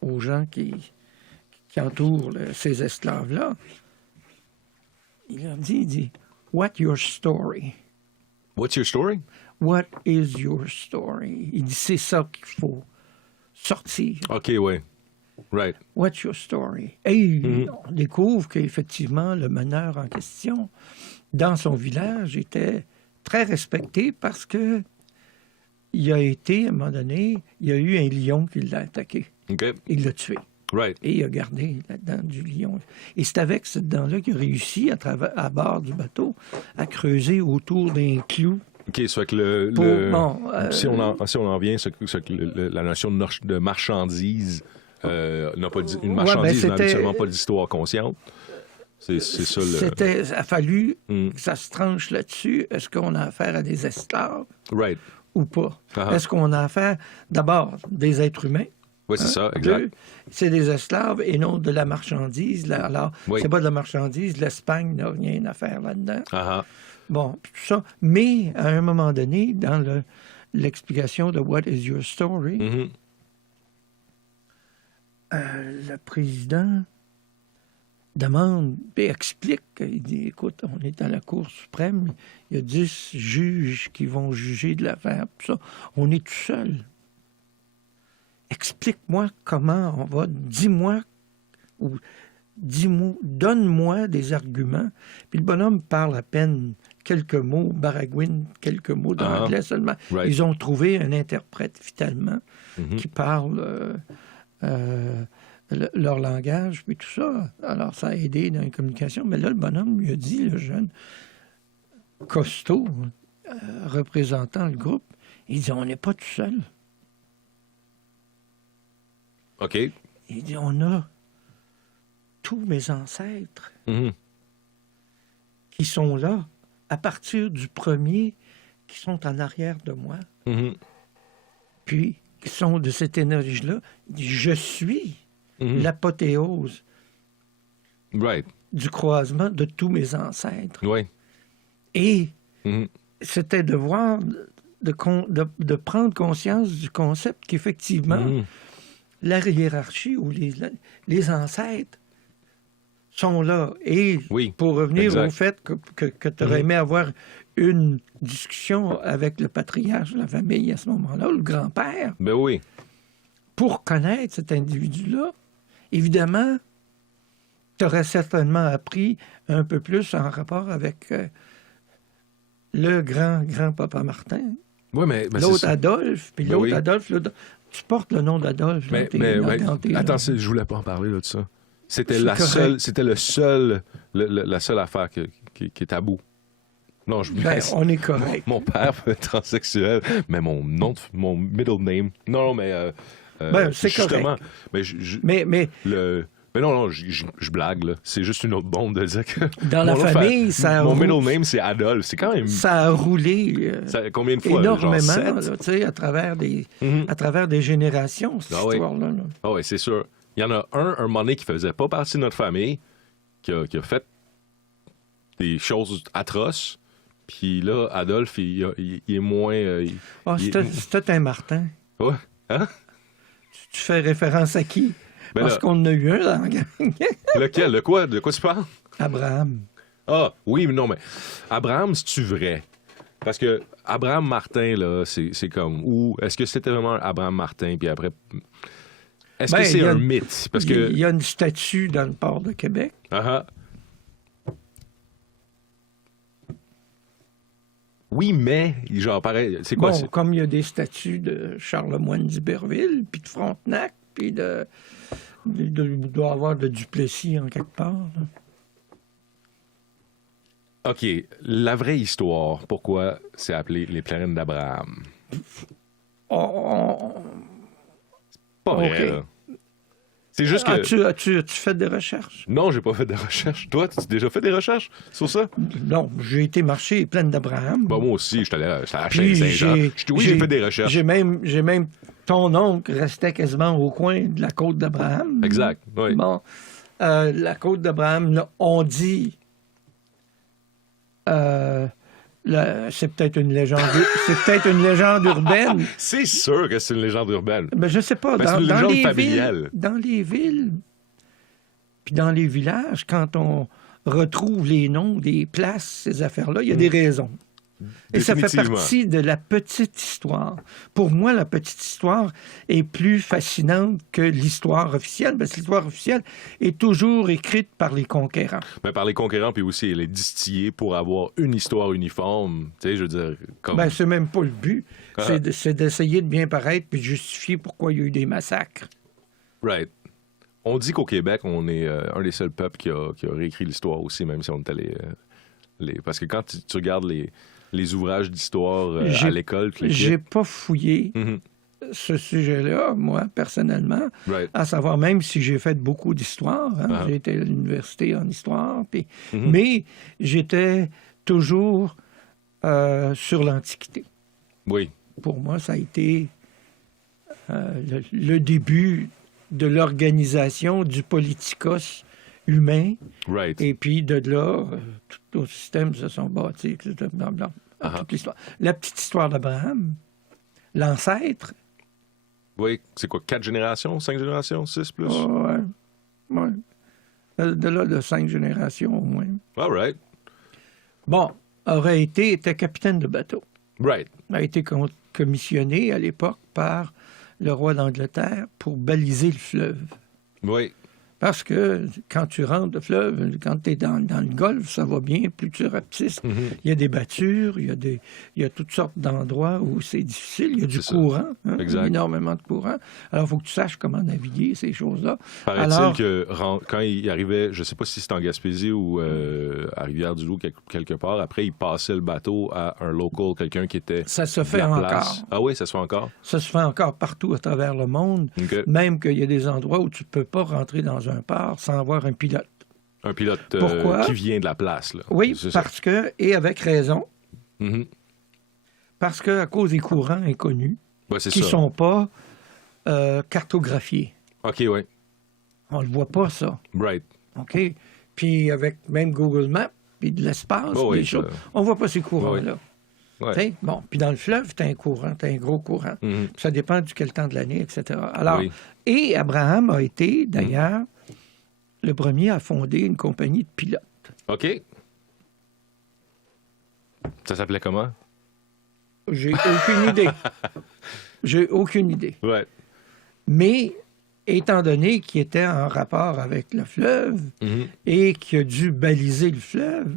aux gens qui entourent ces esclaves-là, il leur dit, What's your story? What's your story? What is your story? Il dit, c'est ça qu'il faut sortir. OK, ouais. Right. What's your story? Et on découvre qu'effectivement, le meneur en question, dans son village, était très respecté parce que il a été, à un moment donné, il y a eu un lion qui l'a attaqué. OK. Il l'a tué. Right. Et il a gardé la dent du lion. Et c'est avec cette dent-là qu'il a réussi, à bord du bateau, à creuser autour d'un clou. OK, ça fait que si on en vient, la notion de marchandise n'a pas une marchandise n'a habituellement pas d'histoire consciente. C'est ça le... Il a fallu que ça se tranche là-dessus. Est-ce qu'on a affaire à des esclaves? Right. Ou pas? Uh-huh. Est-ce qu'on a affaire, d'abord, des êtres humains? Oui, c'est ça, exact. Deux, c'est des esclaves et non de la marchandise. Alors, c'est pas de la marchandise. L'Espagne n'a rien à faire là-dedans. Uh-huh. Bon, tout ça. Mais, à un moment donné, dans l'explication de « What is your story le président demande, et explique. Il dit, écoute, on est à la Cour suprême, il y a 10 juges qui vont juger de l'affaire, tout ça. On est tout seul. Explique-moi comment on va, donne-moi des arguments. Puis le bonhomme parle à peine quelques mots, baragouine, quelques mots d'anglais seulement. Right. Ils ont trouvé un interprète, finalement, qui parle leur langage, puis tout ça. Alors, ça a aidé dans la communication. Mais là, le bonhomme lui a dit, le jeune costaud, représentant le groupe, il dit, on n'est pas tout seul. OK. Il dit, on a tous mes ancêtres qui sont là, à partir du premier, qui sont en arrière de moi, puis qui sont de cette énergie-là. Il dit, je suis l'apothéose du croisement de tous mes ancêtres. Oui. Et c'était de voir, de prendre conscience du concept qu'effectivement, la hiérarchie ou les ancêtres sont là. Et pour revenir au fait que tu aurais aimé avoir une discussion avec le patriarche de la famille à ce moment-là, le grand-père, ben oui. Pour connaître cet individu-là, évidemment, tu aurais certainement appris un peu plus en rapport avec le grand-papa Martin. Oui, mais l'autre Adolphe, puis l'autre Adolphe, tu portes le nom d'Adolphe. Attends, je voulais pas en parler là, de ça. C'était la seule affaire qui est tabou. Non, Ben, on est correct. Mon père est transsexuel, mais mon middle name. Non, mais. Ben, c'est justement, correct. mais Mais mais non, je blague, là. C'est juste une autre bombe de dire que. dans la mon autre famille, ça a, mon middle name, c'est Adolphe. C'est quand même. ça a roulé Combien de fois? énormément Genre 7? là, tu sais, à travers Mhm. des générations, cette Ah oui. histoire-là. là. Ah oui, c'est sûr. Il y en a un moment donné qui faisait pas partie de notre famille, qui a fait des choses atroces. Puis là, Adolphe, il est moins. Ah, c'était un Martin. Ouais. Hein? Tu fais référence à qui? Ben Parce là, qu'on en a eu un dans la gang. lequel? De quoi? De quoi tu parles? Abraham. Ah, oui, mais non, mais Abraham, c'est-tu vrai? Parce que Abraham Martin, là, c'est comme. Ou est-ce que c'était vraiment Abraham Martin, puis après. Est-ce Ben, que c'est il y a- un mythe? Parce que. Il y a une statue dans le port de Québec. Ah, ah. Oui, mais, genre, pareil, c'est quoi? Bon, comme il y a des statues de Charlemagne d'Iberville, puis de Frontenac, puis il doit y avoir de Duplessis en quelque part. là. OK, la vraie histoire, pourquoi c'est appelé les plaines d'Abraham? On- Pas vrai, OK. là. C'est juste que... As-tu fait des recherches? Non, j'ai pas fait de recherche. Toi, tu as déjà fait des recherches sur ça? Non, j'ai été marcher les plaines d'Abraham. Bah, moi aussi, j'étais allé à la Puis chaîne Saint-Jean. J'ai fait des recherches. J'ai même ton oncle restait quasiment au coin de la côte d'Abraham. Exact, oui. Bon, la côte d'Abraham, là, on dit, c'est peut-être une légende, c'est peut-être une légende urbaine. C'est sûr que c'est une légende urbaine. Mais je sais pas. Ben, c'est une dans légende les familiale. villes, dans les villes, puis dans les villages, quand on retrouve les noms des places, ces affaires-là, il y a des raisons. Et ça fait Définitivement. partie de la petite histoire. Pour moi, la petite histoire est plus fascinante que l'histoire officielle, parce que l'histoire officielle est toujours écrite par les conquérants. Ben, par les conquérants, puis aussi elle est distillée pour avoir une histoire uniforme. Tu sais, je veux dire, comme... Ben, c'est même pas le but. Ah. C'est d'essayer de bien paraître puis de justifier pourquoi il y a eu des massacres. Right. On dit qu'au Québec, on est un des seuls peuples qui a réécrit l'histoire aussi, même si on est allé... Parce que quand tu regardes les ouvrages d'histoire à J'ai- l'école... tout le kit. J'ai pas fouillé Mhm. ce sujet-là, moi, personnellement, Right. à savoir même si j'ai fait beaucoup d'histoire. Hein, Ah. J'ai été à l'université en histoire, Mhm. mais j'étais toujours sur l'Antiquité. Oui, Pour moi, ça a été le début de l'organisation du politicos humain. right. Et puis, de là, tous nos systèmes se sont bâtis, blablabla, Ah. toute l'histoire. La petite histoire d'Abraham, l'ancêtre, Oui, c'est quoi, 4 générations, 5 générations, 6 plus? ouais. De là, de 5 générations au moins. All right. Bon, était capitaine de bateau. Right. A été commissionné à l'époque par le roi d'Angleterre pour baliser le fleuve. Oui. Parce que quand tu rentres le fleuve, quand tu es dans le golfe, ça va bien, plus tu rapetisses. Mhm. Il y a des battures, il y a toutes sortes d'endroits où c'est difficile, il y a du C'est ça. courant, hein, Exact. énormément de courant. Alors, il faut que tu saches comment naviguer ces choses-là. Paraît-il Alors- que quand il arrivait, je sais pas si c'était en Gaspésie ou à Rivière-du-Loup, quelque part, après, il passait le bateau à un local, quelqu'un qui était Ça se de fait la encore. place. Ah oui, ça se fait encore? Ça se fait encore partout à travers le monde, OK. même qu'il y a des endroits où tu ne peux pas rentrer dans un port sans avoir un pilote. Un pilote Pourquoi? qui vient de la place. Là. Oui, C'est ça. parce que, et avec raison, Mhm. parce qu'à cause des courants inconnus, Ouais, c'est qui ne ça. sont pas cartographiés. OK, oui. On ne le voit pas, ça. Right. OK? Puis avec même Google Maps, puis de l'espace, Oh puis oui, des choses, ça- on ne voit pas ces courants-là. Ouais. T'sais? Bon, puis dans le fleuve, tu as un courant, tu as un gros courant. Mhm. Ça dépend du quel temps de l'année, etc. Alors, Oui. et Abraham a été, d'ailleurs, le premier à fonder une compagnie de pilotes. OK. Ça s'appelait comment? J'ai aucune idée. J'ai aucune idée. Ouais. Mais, étant donné qu'il était en rapport avec le fleuve Mhm. et qu'il a dû baliser le fleuve,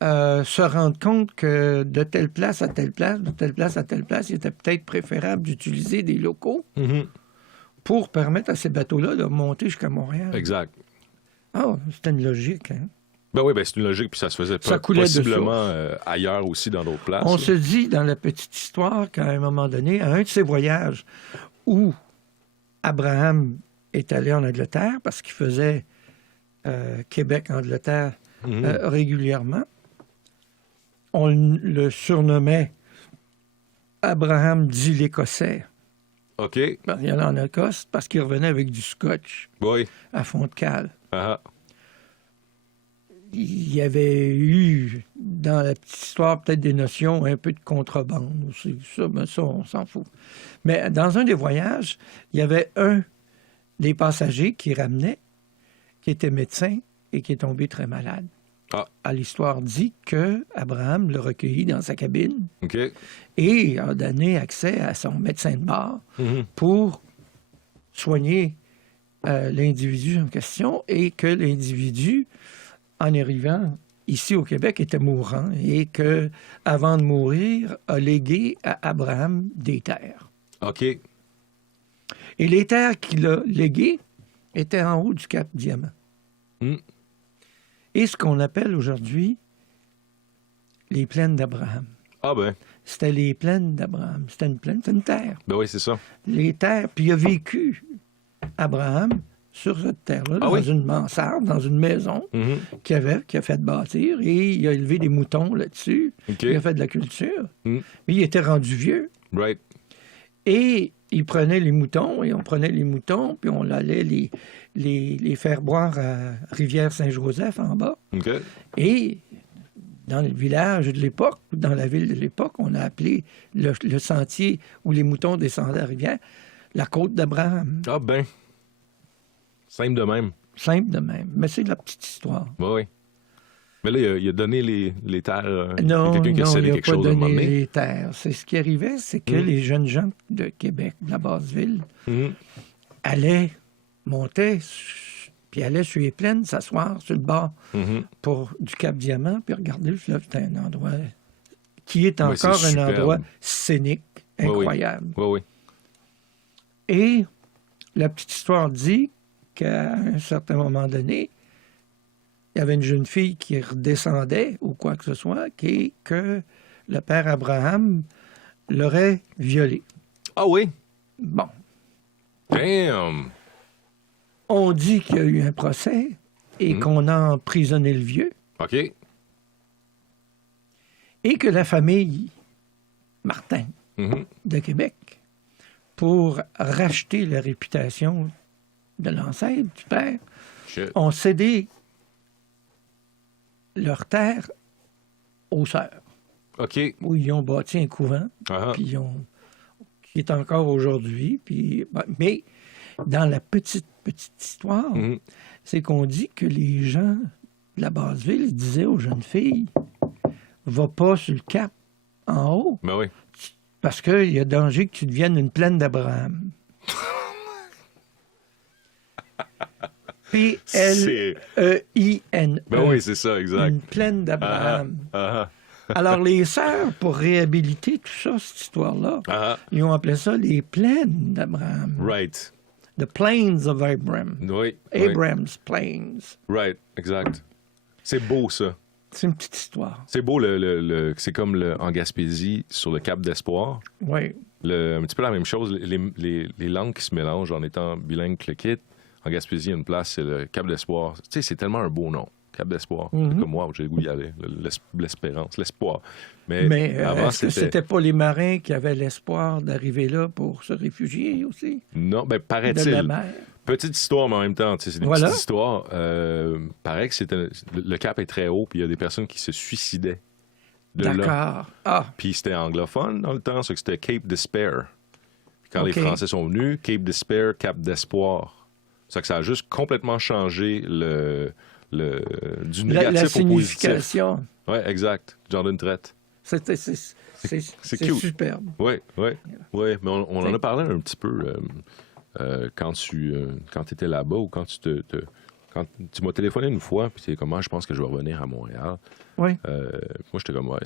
se rendre compte que de telle place à telle place, de telle place à telle place, il était peut-être préférable d'utiliser des locaux Mhm. pour permettre à ces bateaux-là de monter jusqu'à Montréal. Exact. Ah, c'était une logique, hein? Ben oui, ben c'est une logique, puis ça se faisait Ça coulait de possiblement ailleurs aussi, dans d'autres places. On là. se dit dans la petite histoire qu'à un moment donné, à un de ses voyages où Abraham est allé en Angleterre parce qu'il faisait Québec-Angleterre régulièrement, on le surnommait Abraham dit l'Écossais. OK. Ben, il allait en Écosse parce qu'il revenait avec du scotch Oui. à fond de cale. Ah, Il y avait eu, dans la petite histoire, peut-être des notions un peu de contrebande aussi. Ça, ben ça, on s'en fout. Mais dans un des voyages, il y avait un des passagers qui ramenait, qui était médecin et qui est tombé très malade. Ah. L'histoire dit que Abraham l'a recueilli dans sa cabine OK. et a donné accès à son médecin de bord Mhm. pour soigner l'individu en question et que l'individu, en arrivant ici au Québec, était mourant et que, avant de mourir, a légué à Abraham des terres. OK. Et les terres qu'il a léguées étaient en haut du Cap Diamant. Mm. Et ce qu'on appelle aujourd'hui les plaines d'Abraham. Ah ben. C'était les plaines d'Abraham. C'était une plaine, c'était une terre. Ben oui, c'est ça. Les terres, puis il a vécu, Abraham, sur cette terre-là, Ah dans oui? une mansarde, dans une maison Mhm. qu'il a fait bâtir, et il a élevé des moutons là-dessus. OK. Il a fait de la culture. Mm. Mais il était rendu vieux. Right. Et il prenait les moutons, et on prenait les moutons, puis on allait les faire boire à Rivière-Saint-Joseph, en bas. OK. Et dans le village de l'époque, dans la ville de l'époque, on a appelé le sentier où les moutons descendaient à Rivière, la côte d'Abraham. Ah ben. Simple de même. Simple de même. Mais c'est de la petite histoire. Oui, oui. Mais là, il a donné les terres. Non, quelqu'un qui a non, cédé il n'a quelque pas chose à un moment donné donné. les terres. C'est ce qui arrivait, c'est que les jeunes gens de Québec, de la Basse-Ville, Mhm. montaient, puis allaient sur les plaines, s'asseoir sur le bord Mhm. du Cap Diamant, puis regarder le fleuve. C'était un endroit qui est Ouais, encore c'est un superbe. endroit scénique, Oui, oui. incroyable. Oui, oui. Et la petite histoire dit qu'à un certain moment donné, il y avait une jeune fille qui redescendait ou quoi que ce soit, que le père Abraham l'aurait violée. Ah oui? Bon, Damn! on dit qu'il y a eu un procès et qu'on a emprisonné le vieux OK. et que la famille Martin Mhm. de Québec, pour racheter la réputation de l'ancêtre, du père, Shit. ont cédé leur terre aux sœurs, OK. où ils ont bâti un couvent, Ah, puis qui est encore aujourd'hui. Puis, mais dans la petite histoire, Mhm. c'est qu'on dit que les gens de la Basse-Ville disaient aux jeunes filles, va pas sur le cap en haut, Ben oui. parce qu'il y a danger que tu deviennes une plaine d'Abraham. P-L-E-I-N-E. Ben oui, c'est ça, exact. Une plaine d'Abraham. Ah, Alors, les sœurs, pour réhabiliter tout ça, cette histoire-là, ah, ils ont appelé ça les plaines d'Abraham. right. The Plains of Abraham. Oui. oui. Abraham's Plains. Right, exact. C'est beau, ça. C'est une petite histoire. C'est beau, c'est comme en Gaspésie, sur le Cap d'Espoir. Oui. Un petit peu la même chose, les langues qui se mélangent en étant bilingue le kit. En Gaspésie, il y a une place, c'est le Cap d'Espoir. Tu sais, c'est tellement un beau nom, Cap d'Espoir. C'est comme moi, j'ai le goût d'y aller. L'espérance, l'espoir. Mais avant, est-ce que c'était pas les marins qui avaient l'espoir d'arriver là pour se réfugier aussi Non, ben de la paraît-il. mer? Petite histoire, mais en même temps, tu sais, c'est des Voilà. petites histoires. Paraît que le Cap est très haut, puis il y a des personnes qui se suicidaient de là. D'accord. Ah, Puis c'était anglophone dans le temps, c'est que c'était Cape Despair. Puis quand OK. les Français sont venus, Cape Despair, Cap d'Espoir. C'est que ça a juste complètement changé du la négatif au positif. signification. Oui, exact. Genre d'une traite. C'est cute. superbe. Oui, oui. Oui, mais on en C'est- a parlé un petit peu quand tu étais là-bas ou quand quand tu m'as téléphoné une fois, puis c'est comment je pense que je vais revenir à Montréal. Oui. Moi, j'étais comme, ouais,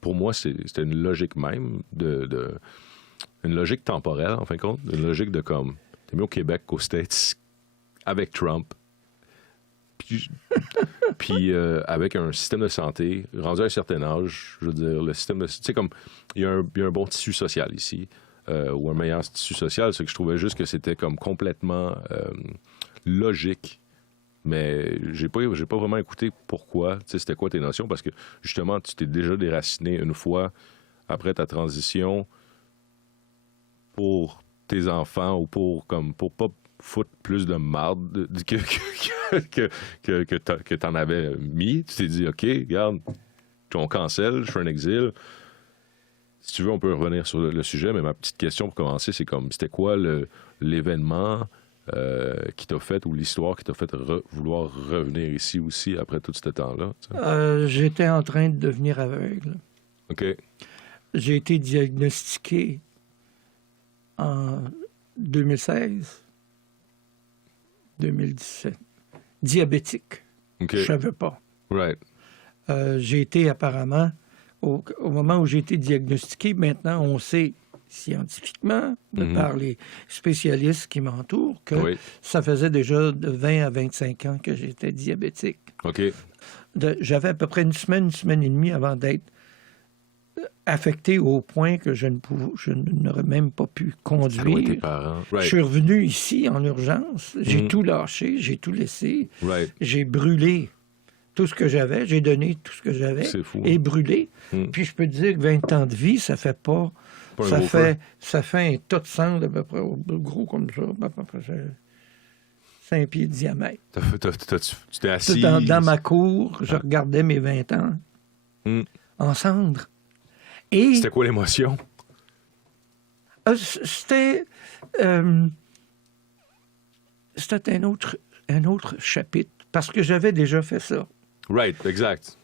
pour moi, c'était une logique même, une logique temporelle, en fin de compte, une logique de comme, t'es mieux au Québec qu'aux States, avec Trump, Puis avec un système de santé, rendu à un certain âge, je veux dire, le système de... Tu sais, comme, il y a un bon tissu social ici, ou un meilleur tissu social, c'est que je trouvais juste que c'était comme complètement logique. Mais j'ai pas vraiment écouté pourquoi, tu sais, c'était quoi tes notions, parce que justement, tu t'es déjà déraciné une fois après ta transition pour tes enfants ou pour pas foutre plus de marde que t'en avais mis. Tu t'es dit, OK, regarde, on cancelle, je fais un exil. Si tu veux, on peut revenir sur le sujet, mais ma petite question pour commencer, c'est comme, c'était quoi l'événement qui t'a fait, ou l'histoire qui t'a fait vouloir revenir ici aussi après tout ce temps-là? J'étais en train de devenir aveugle. OK. J'ai été diagnostiqué en 2016, 2017. Diabétique. OK. Je ne savais pas. Right. J'ai été apparemment, au moment où j'ai été diagnostiqué, maintenant on sait scientifiquement, par les spécialistes qui m'entourent, que ça faisait déjà de 20 à 25 ans que j'étais diabétique. OK. J'avais à peu près une semaine et demie avant d'être affecté au point que je n'aurais même pas pu conduire. Tes parents. Right. Je suis revenu ici en urgence. J'ai tout lâché, j'ai tout laissé. Right. J'ai brûlé tout ce que j'avais. J'ai donné tout ce que j'avais et brûlé. Puis je peux te dire que 20 ans de vie, ça fait pas... Ça fait un tas de cendres à peu près gros comme ça, à peu près 5 pieds de diamètre. Tu t'es assis... Dans ma cour, je regardais mes 20 ans en cendres. Et c'était quoi l'émotion? C'était un autre chapitre, parce que j'avais déjà fait ça. Right, exact.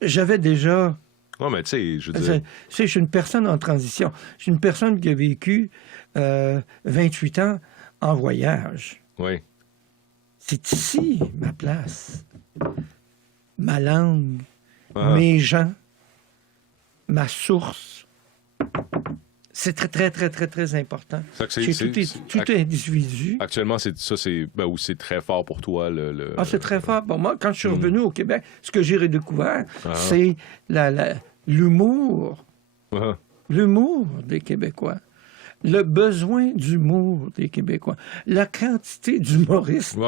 J'avais déjà... Oui, mais tu sais, je veux dire... Je suis une personne en transition. Je suis une personne qui a vécu 28 ans en voyage. Oui. C'est ici ma place. Ma langue, mes gens, ma source. C'est très, très, très, très, très important. Tout individu. Actuellement, c'est très fort pour toi. C'est très fort pour moi. Quand je suis revenu au Québec, ce que j'ai redécouvert, c'est l'humour. L'humour des Québécois. Le besoin d'humour des Québécois. La quantité d'humoristes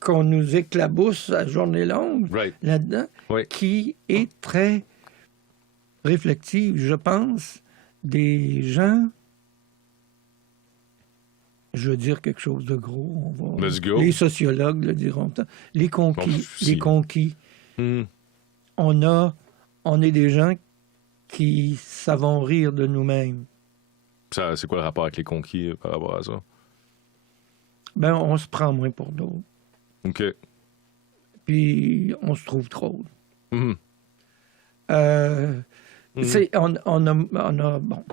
qu'on nous éclabousse à journée longue là-dedans, qui est très réflective, je pense, des gens... Je veux dire quelque chose de gros. Let's go. Les sociologues le diront. Les conquis. On est des gens qui savons rire de nous-mêmes. C'est quoi le rapport avec les conquis par rapport à ça? Ben, on se prend moins pour d'autres. OK. Puis, on se trouve trop. On a bon...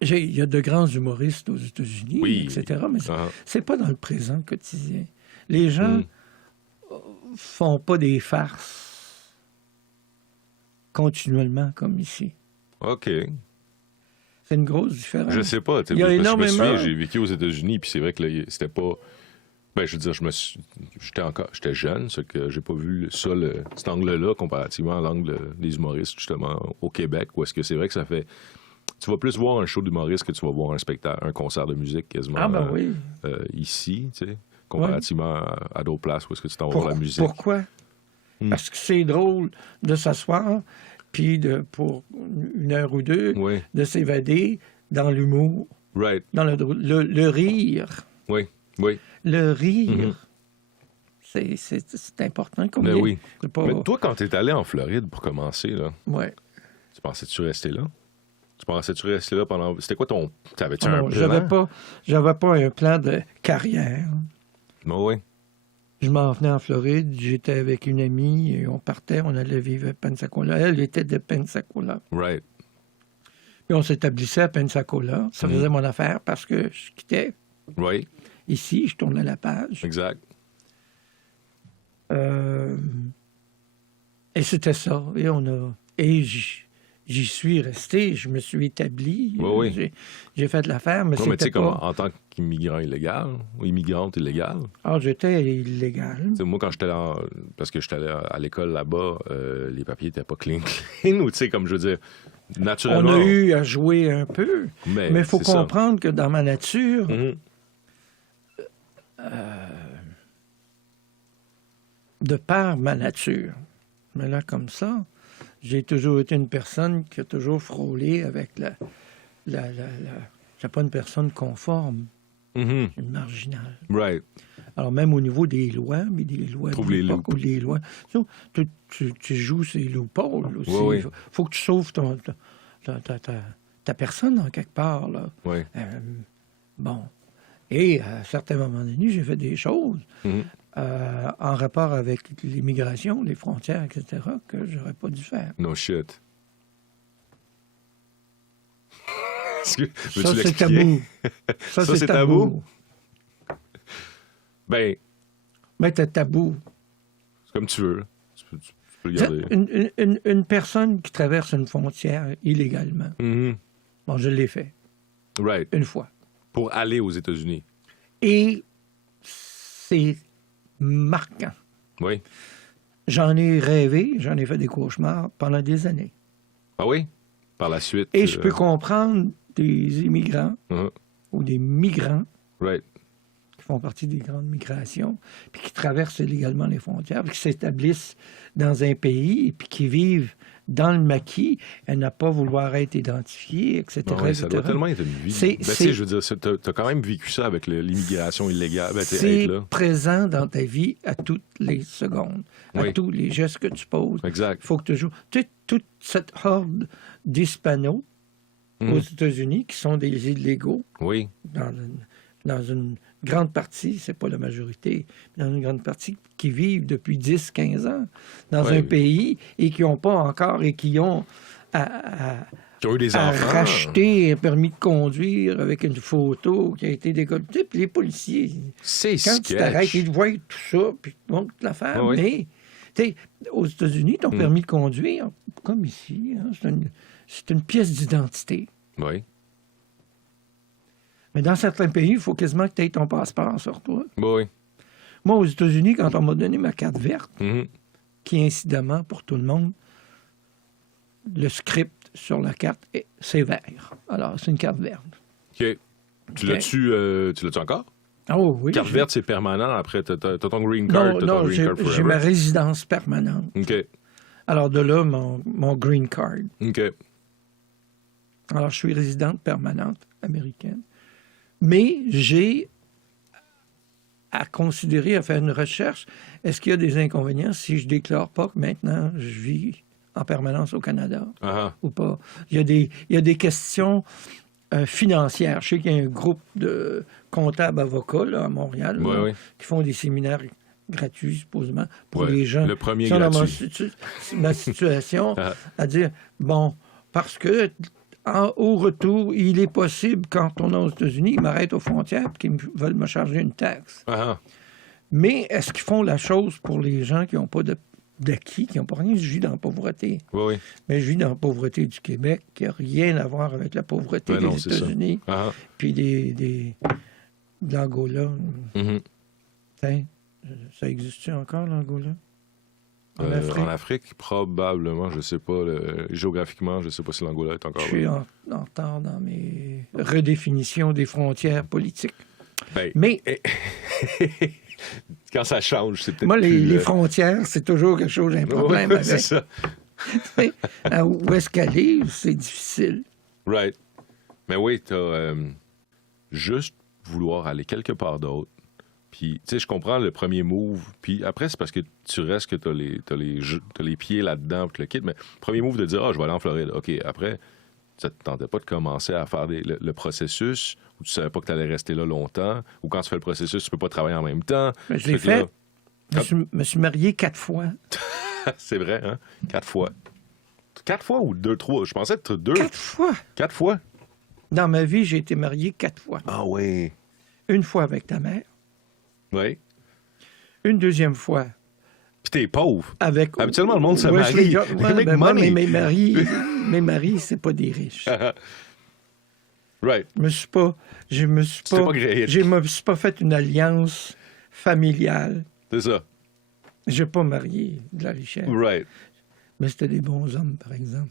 Il y a de grands humoristes aux États-Unis, etc., mais c'est pas dans le présent quotidien. Les gens font pas des farces continuellement comme ici. OK. C'est une grosse différence. Je sais pas. Il y a énormément... Je me souviens, j'ai vécu aux États-Unis, puis c'est vrai que là, c'était pas... Ben, je veux dire, j'étais jeune, c'est que j'ai pas vu ça, cet angle-là, comparativement à l'angle des humoristes, justement, au Québec, où est-ce que c'est vrai que ça fait... Tu vas plus voir un show d'humoriste que tu vas voir un concert de musique quasiment ici, tu sais, comparativement à d'autres places où est-ce que tu t'en vas voir la musique. Pourquoi? Parce que c'est drôle de s'asseoir, puis pour une heure ou deux, de s'évader dans l'humour, dans le rire. Oui. Le rire, c'est important. Mais oui. Mais toi, quand t'es allé en Floride pour commencer, là, tu pensais-tu rester là? Tu pensais-tu rester là pendant... C'était quoi ton... T'avais-tu un plan? J'avais pas un plan de carrière. Oui. Je m'en venais en Floride, j'étais avec une amie, et on partait, on allait vivre à Pensacola. Elle était de Pensacola. Right. Puis on s'établissait à Pensacola. Ça faisait mon affaire parce que je quittais. Oui. Ici, je tournais la page. Exact. Et c'était ça. Et j'y suis resté, je me suis établi, Oui. j'ai fait de l'affaire, mais Non, mais tu sais, c'était comme pas... en tant qu'immigrant illégal ou immigrante illégale, Alors, j'étais illégal. tu sais, moi, quand j'étais parce que j'étais allé à l'école là-bas, les papiers n'étaient pas clean, ou tu sais, comme je veux dire, naturellement. On a eu à jouer un peu, mais il faut c'est ça. comprendre que dans ma nature, Mhm. de par ma nature, mais là, comme ça, j'ai toujours été une personne qui a toujours frôlé avec j'ai pas une personne conforme, Mhm. une marginale. Right. Alors, même au niveau des lois, mais des lois Trouve de les l'époque ou les lois... Ça, tu joues ces loopholes aussi. Oui, oui. Faut que tu sauves ta personne en quelque part, là. Oui. Bon. Et à certains moments donné, j'ai fait des choses Mhm. en rapport avec l'immigration, les frontières, etc., que j'aurais pas dû faire. No shit. Veux-tu Ça, c'est l'expliquer? tabou. Ça, Ça, c'est tabou? Ben, Mais t'as tabou. c'est comme tu veux. Tu peux le garder. Une personne qui traverse une frontière illégalement, Mhm. bon, je l'ai fait Right. une fois. Pour aller aux États-Unis. Et c'est marquant. Oui. J'en ai rêvé, j'en ai fait des cauchemars pendant des années. Ah oui? Par la suite. Et je peux comprendre des immigrants Uh-huh. ou des migrants Right. qui font partie des grandes migrations, puis qui traversent illégalement les frontières, puis qui s'établissent dans un pays, et puis qui vivent dans le maquis, à ne pas vouloir être identifiés, etc. Ah ouais, ça doit etc. tellement être une vie. C'est- Ben, tu sais, je veux dire, t'as quand même vécu ça avec l'immigration illégale. Ben, C'est être là. présent dans ta vie à toutes les secondes, à Oui. tous les gestes que tu poses. Exact. Il faut que tu joues. Toute cette horde d'Hispanos aux États-Unis, qui sont des illégaux, Oui. dans une grande partie, c'est pas la majorité, mais dans une grande partie qui vivent depuis 10-15 ans dans Oui. un pays et qui n'ont pas encore et qui ont Qui ont eu des à enfants. racheter un permis de conduire avec une photo qui a été décolletée. Puis les policiers, C'est quand tu t'arrêtes, sketch. ils voient tout ça, puis ils te montrent l'affaire. Ah oui. Mais, tu sais, aux États-Unis, ton permis de conduire, comme ici, hein, c'est une pièce d'identité. Oui. Mais dans certains pays, il faut quasiment que tu aies ton passeport sur toi. Bah oui. Moi, aux États-Unis, quand on m'a donné ma carte verte, Mhm. qui, incidemment, pour tout le monde, le script sur la carte, c'est vert. Alors, c'est une carte verte. OK. Tu l'as-tu encore? Ah oui. Carte verte, c'est permanent. Après, t'as ton green card. Non, t'as ton non, green j'ai card forever. j'ai ma résidence permanente. OK. Alors, de là, mon green card. OK. Alors, je suis résidente permanente américaine. Mais j'ai à considérer, à faire une recherche. Est-ce qu'il y a des inconvénients si je déclare pas que maintenant je vis en permanence au Canada Ah ou pas? Il y a des questions financières. Je sais qu'il y a un groupe de comptables avocats là, à Montréal Oui, là, oui. qui font des séminaires gratuits, supposément, pour Ouais, les gens le premier qui sont dans gratuit. ma situation, Ah. à dire, bon, parce que au retour, il est possible, quand on est aux États-Unis, ils m'arrêtent aux frontières et qu'ils veulent me charger une taxe. Ah. Mais est-ce qu'ils font la chose pour les gens qui n'ont pas d'acquis, qui n'ont pas rien? Je vis dans la pauvreté. Oui, oui. Mais je vis dans la pauvreté du Québec, qui n'a rien à voir avec la pauvreté Ben des non, c'est ça. États-Unis, Ah. puis de l'Angola. Mhm. Tiens, ça existe-tu encore, l'Angola? En Afrique? En Afrique, probablement, je sais pas. Géographiquement, je sais pas si l'Angola est encore Je suis là. en retard dans mes redéfinitions des frontières politiques. Ben, Mais quand ça change, c'est peut-être moi, plus... les frontières, c'est toujours quelque chose, un problème Ouais, avec. c'est ça. Où est-ce qu'elle est, c'est difficile. Right. Mais oui, t'as juste vouloir aller quelque part d'autre. Puis, tu sais, je comprends le premier move. Puis après, c'est parce que tu restes que t'as les pieds là-dedans, puis le kit. Mais premier move de dire, je vais aller en Floride. OK, après, ça te tentait pas de commencer à faire le processus, ou tu savais pas que tu allais rester là longtemps, ou quand tu fais le processus, tu peux pas travailler en même temps. Mais je l'ai Fait que fait. Je me suis marié 4 fois. là, c'est vrai, hein? 4 fois. 4 fois ou 2, 3? Je pensais être 2. 4 fois. 4 fois? Dans ma vie, j'ai été marié 4 fois. Ah oui. Une fois avec ta mère. Oui. Une deuxième fois Puis t'es pauvre. avec... Habituellement, le monde se Wesley marie. John- They make ben moi, money. mes mes maris, c'est pas des riches. Right. Je me suis pas fait une alliance familiale. C'est ça. J'ai pas marié de la richesse. Right. Mais c'était des bons hommes, par exemple.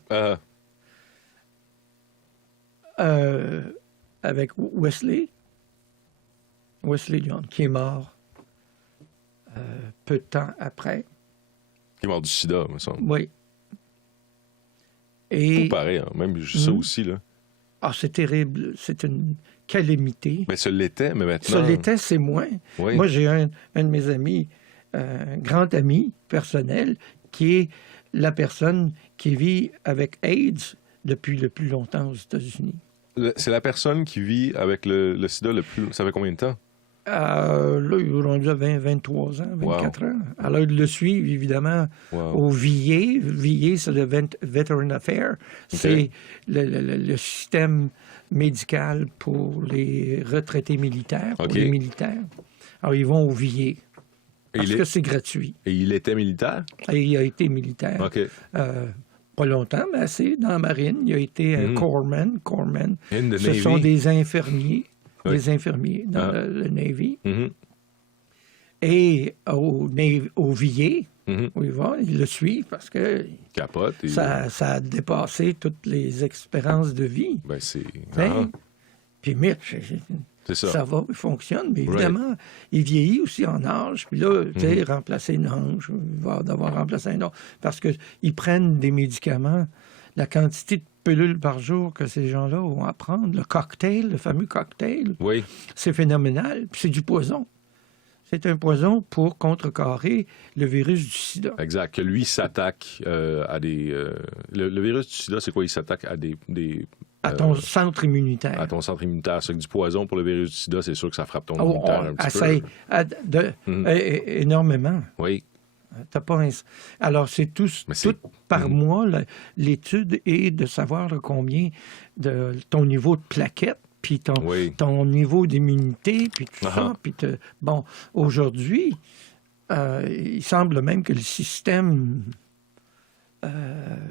Avec Wesley John, qui est mort peu de temps après. Qui est mort du sida, me semble. Oui. Et... Tout pareil, hein. Même ça aussi, là. Ah, c'est terrible. C'est une calamité. Mais ça l'était, mais maintenant... Ça l'était, c'est moins. Oui. Moi, j'ai un de mes amis, grand ami personnel, qui est la personne qui vit avec AIDS depuis le plus longtemps aux États-Unis. C'est la personne qui vit avec le sida le plus... Ça fait combien de temps? Là, il est rendu à 23 ans, 24 ans. Alors, il le suivent, évidemment, au VA. VA, c'est le Veteran Affairs. C'est le système médical pour les retraités militaires, pour les militaires. Alors, ils vont au VA. Parce que c'est gratuit. Et il était militaire? Et il a été militaire. OK. Pas longtemps, mais assez, dans la marine. Il a été corpsman. Ce sont Navy. des infirmiers. Des infirmiers dans le Navy. Et au VA, où ils vont, ils le suivent parce que Capote. Et... ça a dépassé toutes les expériences de vie. Ben, c'est... Puis Mitch, ça va, il fonctionne, mais évidemment, il vieillit aussi en âge. Puis là, tu sais, remplacer une hanche, il va devoir remplacer un autre. Parce qu'ils prennent des médicaments, la quantité de pilules par jour que ces gens-là vont à prendre, le cocktail, le fameux cocktail, c'est phénoménal. Puis c'est du poison. C'est un poison pour contrecarrer le virus du sida. Exact. Que lui s'attaque à des... Le virus du sida, c'est quoi? Il s'attaque à des à ton centre immunitaire. À ton centre immunitaire. C'est que du poison pour le virus du sida, c'est sûr que ça frappe ton immunitaire un petit peu. Énormément. Oui. T'as pas Alors, c'est tout par mois. L'étude est de savoir combien de ton niveau de plaquettes, puis ton niveau d'immunité, puis tout ça. Puis bon, aujourd'hui, il semble même que le système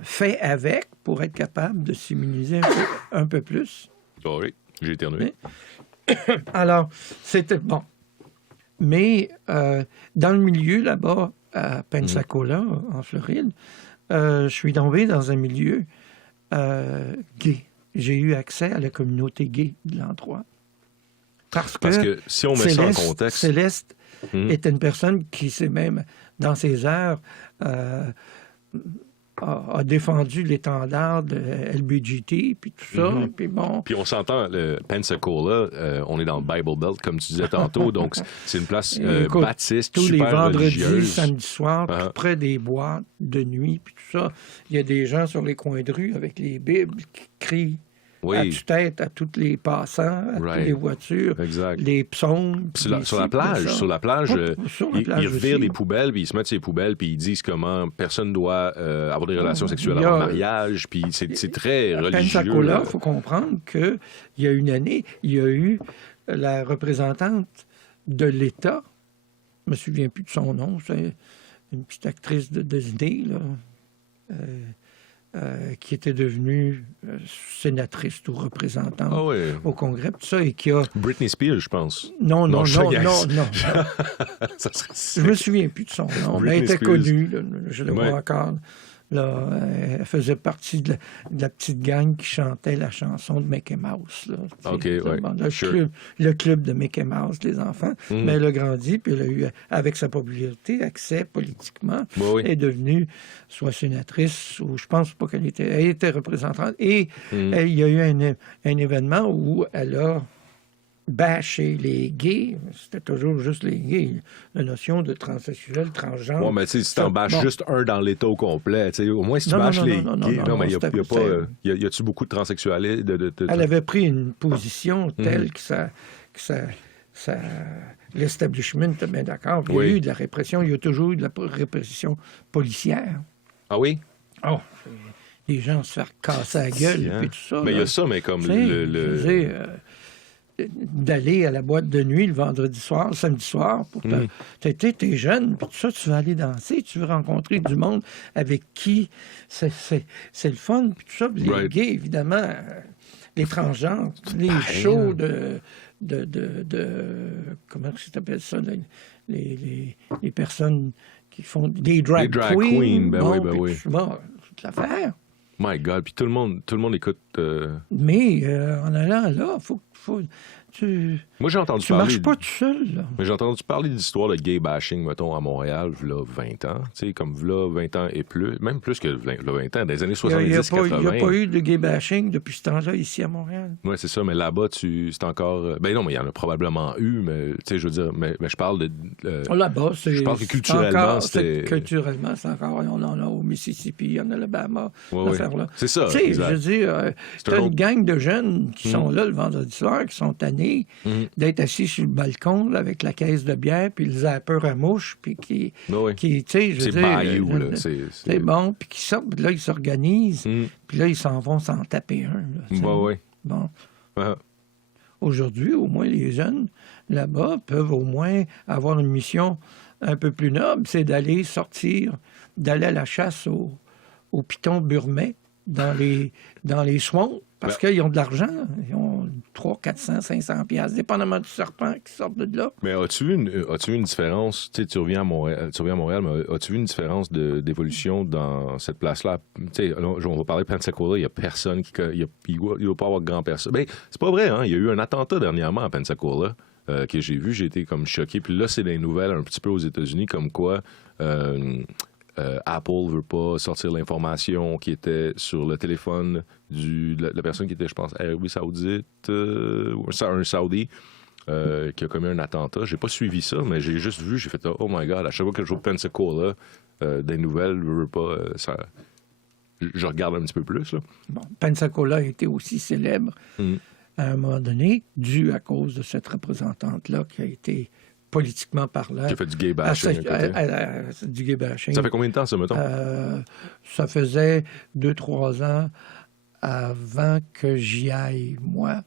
fait avec pour être capable de s'immuniser un peu plus. Oh oui, j'ai éternué. Alors, c'était bon. Mais dans le milieu, là-bas, à Pensacola, en Floride, je suis tombé dans un milieu gay. J'ai eu accès à la communauté gay de l'endroit. Parce que si on met ça en contexte... Céleste était une personne qui s'est même, dans ses heures, a défendu l'étendard de LBGT, puis tout ça, puis bon... Puis on s'entend, le Pensacola, on est dans le Bible Belt, comme tu disais tantôt, donc c'est une place baptiste, tous super les vendredis, religieuse. samedis soirs, tout près des boîtes de nuit, puis tout ça, il y a des gens sur les coins de rue avec les Bibles qui crient à tue-tête à tous les passants, à toutes les voitures, les psaumes. Sur la plage, ils revirent les poubelles, puis ils se mettent sur les poubelles, puis ils disent comment personne doit avoir des relations sexuelles avant le mariage, puis c'est très religieux. À Pensacola, il faut comprendre qu'il y a une année, il y a eu la représentante de l'État, je ne me souviens plus de son nom, c'est une petite actrice de Disney, là, qui était devenue sénatrice ou représentante au Congrès, tout ça, et qui a... Britney Spears, je pense. Non. Ça Je me souviens plus de son nom, mais elle était connue, là, je le vois encore. Là, elle faisait partie de la petite gang qui chantait la chanson de Mickey Mouse. Là, le club de Mickey Mouse, les enfants. Mais elle a grandi, puis elle a eu, avec sa popularité, accès politiquement. Elle est devenue soit sénatrice, ou je pense pas qu'elle était... Elle était représentante. Et il y a eu un événement où elle a bâcher les gays, c'était toujours juste les gays. La notion de transsexuel, transgenre. Oui, mais tu sais, si t'en bâches juste un dans l'État au complet, au moins si tu bâches les gays... Non, mais y a-tu beaucoup de transsexualité? Elle avait pris une position telle que l'establishment était bien d'accord. Il y a eu de la répression, il y a toujours eu de la répression policière. Ah oui? Oh, les gens se faire casser la gueule et tout ça. Mais il y a ça, mais comme d'aller à la boîte de nuit le vendredi soir, le samedi soir. T'es jeune, puis tout ça, tu veux aller danser, tu veux rencontrer du monde avec qui c'est le fun, puis tout ça. Puis les gays, évidemment, les transgenres, les shows de comment ça s'appelle ça, les personnes qui font des drag queens. Ben oui. Bon, toute l'affaire. My God, puis tout le monde écoute... Mais en allant là, faut Moi, j'ai entendu tu parler... marches pas tout seul, là. Mais j'ai entendu parler d'histoires de gay bashing, mettons, à Montréal, v'là 20 ans. Tu sais, comme v'là 20 ans et plus, même plus que v'là 20 ans, dans les années 70-80. Il n'y a pas eu de gay bashing depuis ce temps-là ici à Montréal. Oui, c'est ça, mais là-bas, c'est encore... Ben non, mais il y en a probablement eu, mais tu sais, je veux dire, mais je parle de... Là-bas, c'est... Je pense que culturellement, c'était... Culturellement, c'est encore... On en a au Mississippi, en Alabama, là. C'est ça, tu sais, exact. je veux dire, t'as une gang de jeunes qui sont là le vendredi soir, qui sont tannés d'être assis sur le balcon là, avec la caisse de bière, puis le zapper à mouche, puis qui tu sais, je veux dire... Bayou, là. C'est bon, puis qui sortent, puis là, ils s'organisent, puis là, ils s'en vont s'en taper un. Là, oui. Bon. Aujourd'hui, au moins, les jeunes, là-bas, peuvent au moins avoir une mission un peu plus noble, c'est d'aller à la chasse aux pitons burmais dans les swamps, parce qu'ils ont de l'argent. Ils ont 300, 400, 500 piastres, dépendamment du serpent qui sort de là. Mais as-tu vu une différence? Tu sais, tu reviens à Montréal, mais as-tu vu une différence d'évolution dans cette place-là? Tu sais, on va parler de Pensacola, il n'y a personne il ne doit pas avoir grand personne. Ben, c'est pas vrai, hein? Il y a eu un attentat dernièrement à Pensacola que j'ai vu, j'ai été comme choqué. Puis là, c'est des nouvelles un petit peu aux États-Unis, comme quoi... Apple ne veut pas sortir l'information qui était sur le téléphone de la personne qui était, je pense, Arabie Saoudite, un Saoudi, qui a commis un attentat. J'ai pas suivi ça, mais j'ai juste vu, j'ai fait « Oh my God », à chaque fois que je vois Pensacola, des nouvelles, je veux pas... je regarde un petit peu plus. Là. Bon, Pensacola a été aussi célèbre à un moment donné, dû à cause de cette représentante-là qui a été... politiquement parlant. Qui a fait du gay bashing. Du gay bashing. Ça fait combien de temps, ça, mettons? Ça faisait 2-3 ans avant que j'y aille, moi.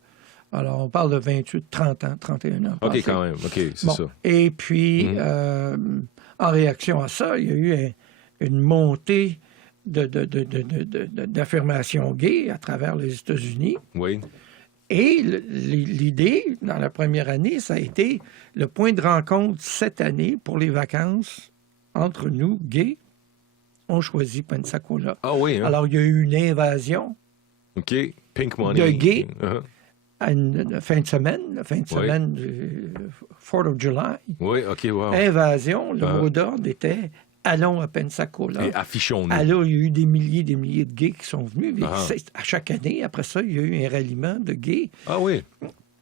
Alors, on parle de 28, 30 ans, 31 ans. OK, quand même. OK, c'est ça. Et puis, en réaction à ça, il y a eu une montée d'affirmations gays à travers les États-Unis. Oui. Et l'idée, dans la première année, ça a été le point de rencontre cette année pour les vacances entre nous, gays. On choisit Pensacola. Ah oui, hein? Alors, il y a eu une invasion OK. Pink money. de gays à la fin de semaine du 4th of July. Oui, OK, wow. Invasion, le mot d'ordre était « Allons à Pensacola ». Et affichons-nous. Alors, il y a eu des milliers de gays qui sont venus. À chaque année, après ça, il y a eu un ralliement de gays. Ah oui.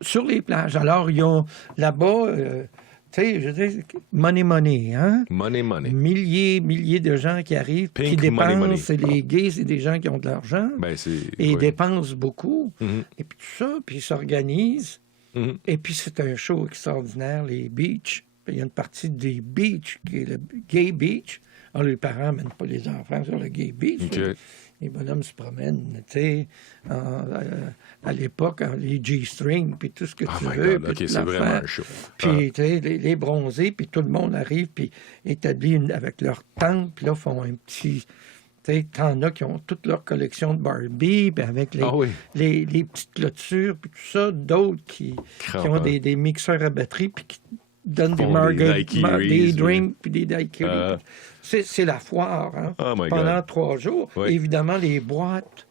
Sur les plages. Alors, ils ont là-bas, tu sais, je dis, money, hein? Money. Milliers de gens qui arrivent, qui dépensent. Money. Les gays, c'est des gens qui ont de l'argent. Ben, et ils dépensent beaucoup. Et puis tout ça, puis ils s'organisent. Et puis c'est un show extraordinaire, les beaches. Il y a une partie des beaches, qui est le gay beach. Alors, les parents n'amènent pas les enfants sur le gay beach. Okay. Les bonhommes se promènent, tu sais, à l'époque, les G-strings, puis tout ce que tu veux. God. OK, c'est vraiment un show. Puis, tu sais, les bronzés, puis tout le monde arrive, puis établit avec leur tente, puis là, font un petit... Tu sais, t'en as qui ont toute leur collection de Barbie, puis avec les petites clôtures, puis tout ça. D'autres qui ont des mixeurs à batterie, puis qui donnent des drinks, puis des daiquiris. C'est la foire, hein? Oh my Pendant God. 3 jours. Oui. Évidemment, les boîtes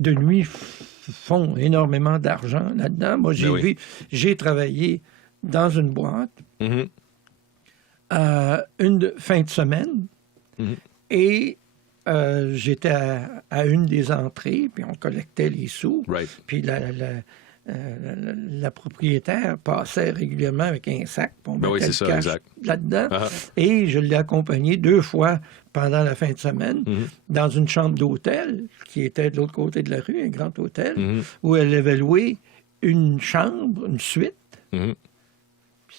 de nuit font énormément d'argent là-dedans. Moi, j'ai travaillé dans une boîte une fin de semaine et j'étais à une des entrées, puis on collectait les sous. Right. Puis la propriétaire passait régulièrement avec un sac pour mettre le cash là-dedans. Et je l'ai accompagné 2 fois pendant la fin de semaine dans une chambre d'hôtel qui était de l'autre côté de la rue, un grand hôtel, où elle avait loué une chambre, une suite.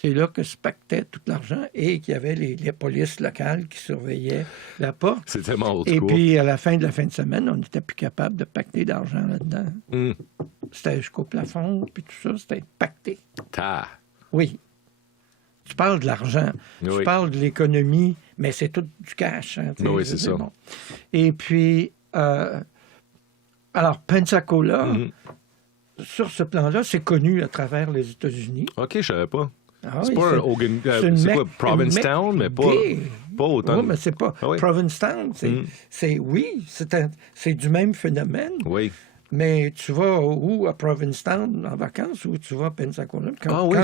C'est là que se pactait tout l'argent et qu'il y avait les polices locales qui surveillaient la porte. C'est tellement old Et school. puis, à la fin de semaine, on n'était plus capable de pacter d'argent là-dedans. c'était jusqu'au plafond, puis tout ça, c'était pacté. Ta. Oui. Tu parles de l'argent, tu Oui. parles de l'économie, mais c'est tout du cash. Hein, Oui, je c'est veux dire, ça. bon. Et puis, alors, Pensacola, sur ce plan-là, c'est connu à travers les États-Unis. OK, je savais pas. Ah C'est oui, pas un Hogan... c'est une c'est quoi, mecque- Provincetown, une mais mecque pas gay. autant... Oui, mais c'est pas Ah oui. Provincetown. Oui, c'est du même phénomène. Oui. Mais tu vas où à Provincetown en vacances ou tu vas à Pensacola?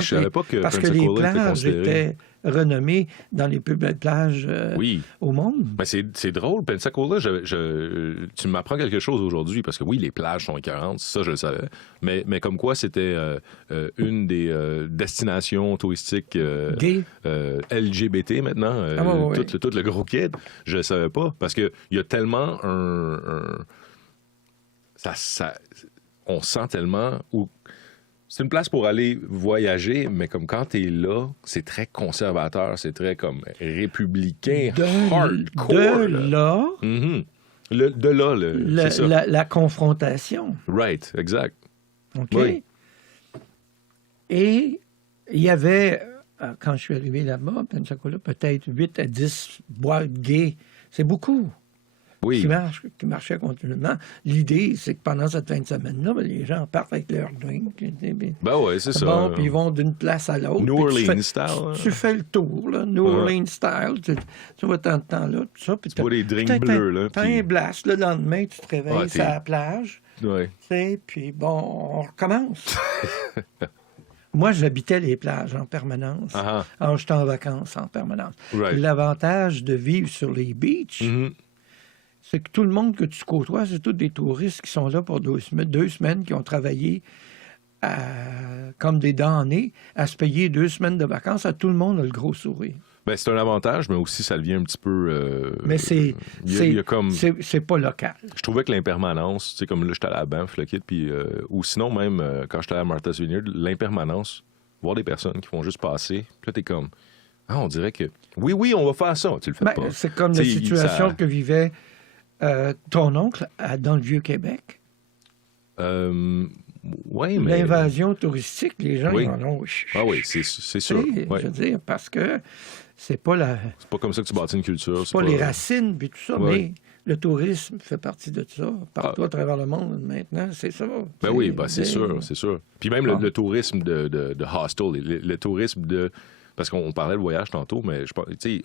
Je savais pas que parce que les Pensacola était plages considéré. étaient renommées dans les plus belles plages Oui. au monde. Ben c'est drôle, Pensacola, tu m'apprends quelque chose aujourd'hui, parce que oui, les plages sont écœurantes, ça je le savais, mais comme quoi c'était une des destinations touristiques Gay. LGBT maintenant, ouais. tout le gros kid, je le savais pas, parce que il y a tellement on sent tellement... C'est une place pour aller voyager, mais comme quand t'es là, c'est très conservateur, c'est très comme républicain, hardcore. De là, Mhm. De là, c'est ça. la confrontation. Right, exact. OK? Oui. Et il y avait, quand je suis arrivé là-bas, Pensacola, peut-être 8 à 10 boîtes gays. C'est beaucoup. Oui. Qui marchaient continuellement. L'idée, c'est que pendant cette fin de semaine-là, ben, les gens partent avec leur drink. Ben ouais, c'est ça. Bon, puis ils vont d'une place à l'autre. New puis Orleans style. Tu fais le tour, là, New Orleans style. Tu vas tant de temps là, tout ça. Tu bois des drinks bleus, là. T'as un blast. Le lendemain, tu te réveilles sur la plage. Ouais. Tu sais, puis bon, on recommence. Moi, j'habitais les plages en permanence. Uh-huh. Alors, j'étais en vacances en permanence. Right. L'avantage de vivre sur les beaches, c'est que tout le monde que tu côtoies, c'est tous des touristes qui sont là pour 2 semaines, qui ont travaillé comme des damnés à se payer 2 semaines de vacances. À tout le monde a le gros sourire. Ben, c'est un avantage, mais aussi ça devient un petit peu... Mais c'est pas local. Je trouvais que l'impermanence, tu sais, comme là, j'étais à la Banff, le kit, puis, ou sinon même, quand j'étais à Martha's Vineyard, l'impermanence, voir des personnes qui font juste passer, puis là, t'es comme, on dirait que, oui, on va faire ça, tu le fais pas. C'est comme la situation que vivait ton oncle dans le Vieux-Québec. Oui, mais... L'invasion touristique, les gens, oui. ils en ont... Ah oui, c'est sûr. Ouais. Je veux dire, parce que c'est pas C'est pas comme ça que tu bâtis une culture. C'est pas les racines, puis tout ça, ouais. mais le tourisme fait partie de ça. Partout à travers le monde, maintenant, c'est ça. Ben oui, c'est sûr. Puis même le tourisme de hostel, le tourisme de... Parce qu'on parlait de voyage tantôt, mais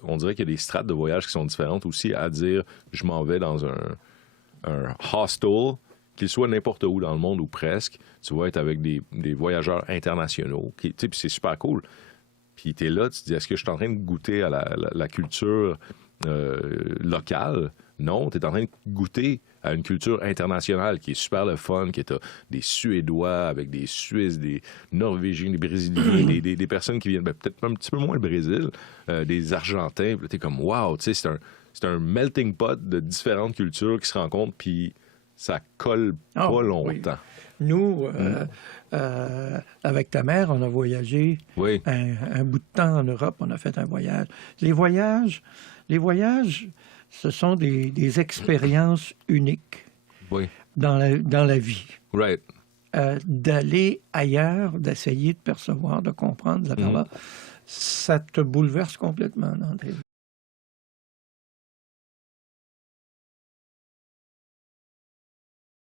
on dirait qu'il y a des strates de voyage qui sont différentes aussi à dire je m'en vais dans un hostel, qu'il soit n'importe où dans le monde ou presque. Tu vas être avec des voyageurs internationaux. Puis c'est super cool. Puis tu es là, tu te dis est-ce que je suis en train de goûter à la culture locale? Non, tu es en train de goûter à une culture internationale qui est super le fun, qui est des Suédois avec des Suisses, des Norvégiens, des Brésiliens, des personnes qui viennent peut-être un petit peu moins le Brésil, des Argentins. Puis là, t'es comme wow, tu sais, c'est un melting pot de différentes cultures qui se rencontrent, puis ça colle pas longtemps. Oui. Nous, avec ta mère, on a voyagé un bout de temps en Europe, on a fait un voyage. Les voyages, ce sont des expériences uniques dans la vie. Right. D'aller ailleurs, d'essayer de percevoir, de comprendre, ça te bouleverse complètement, André.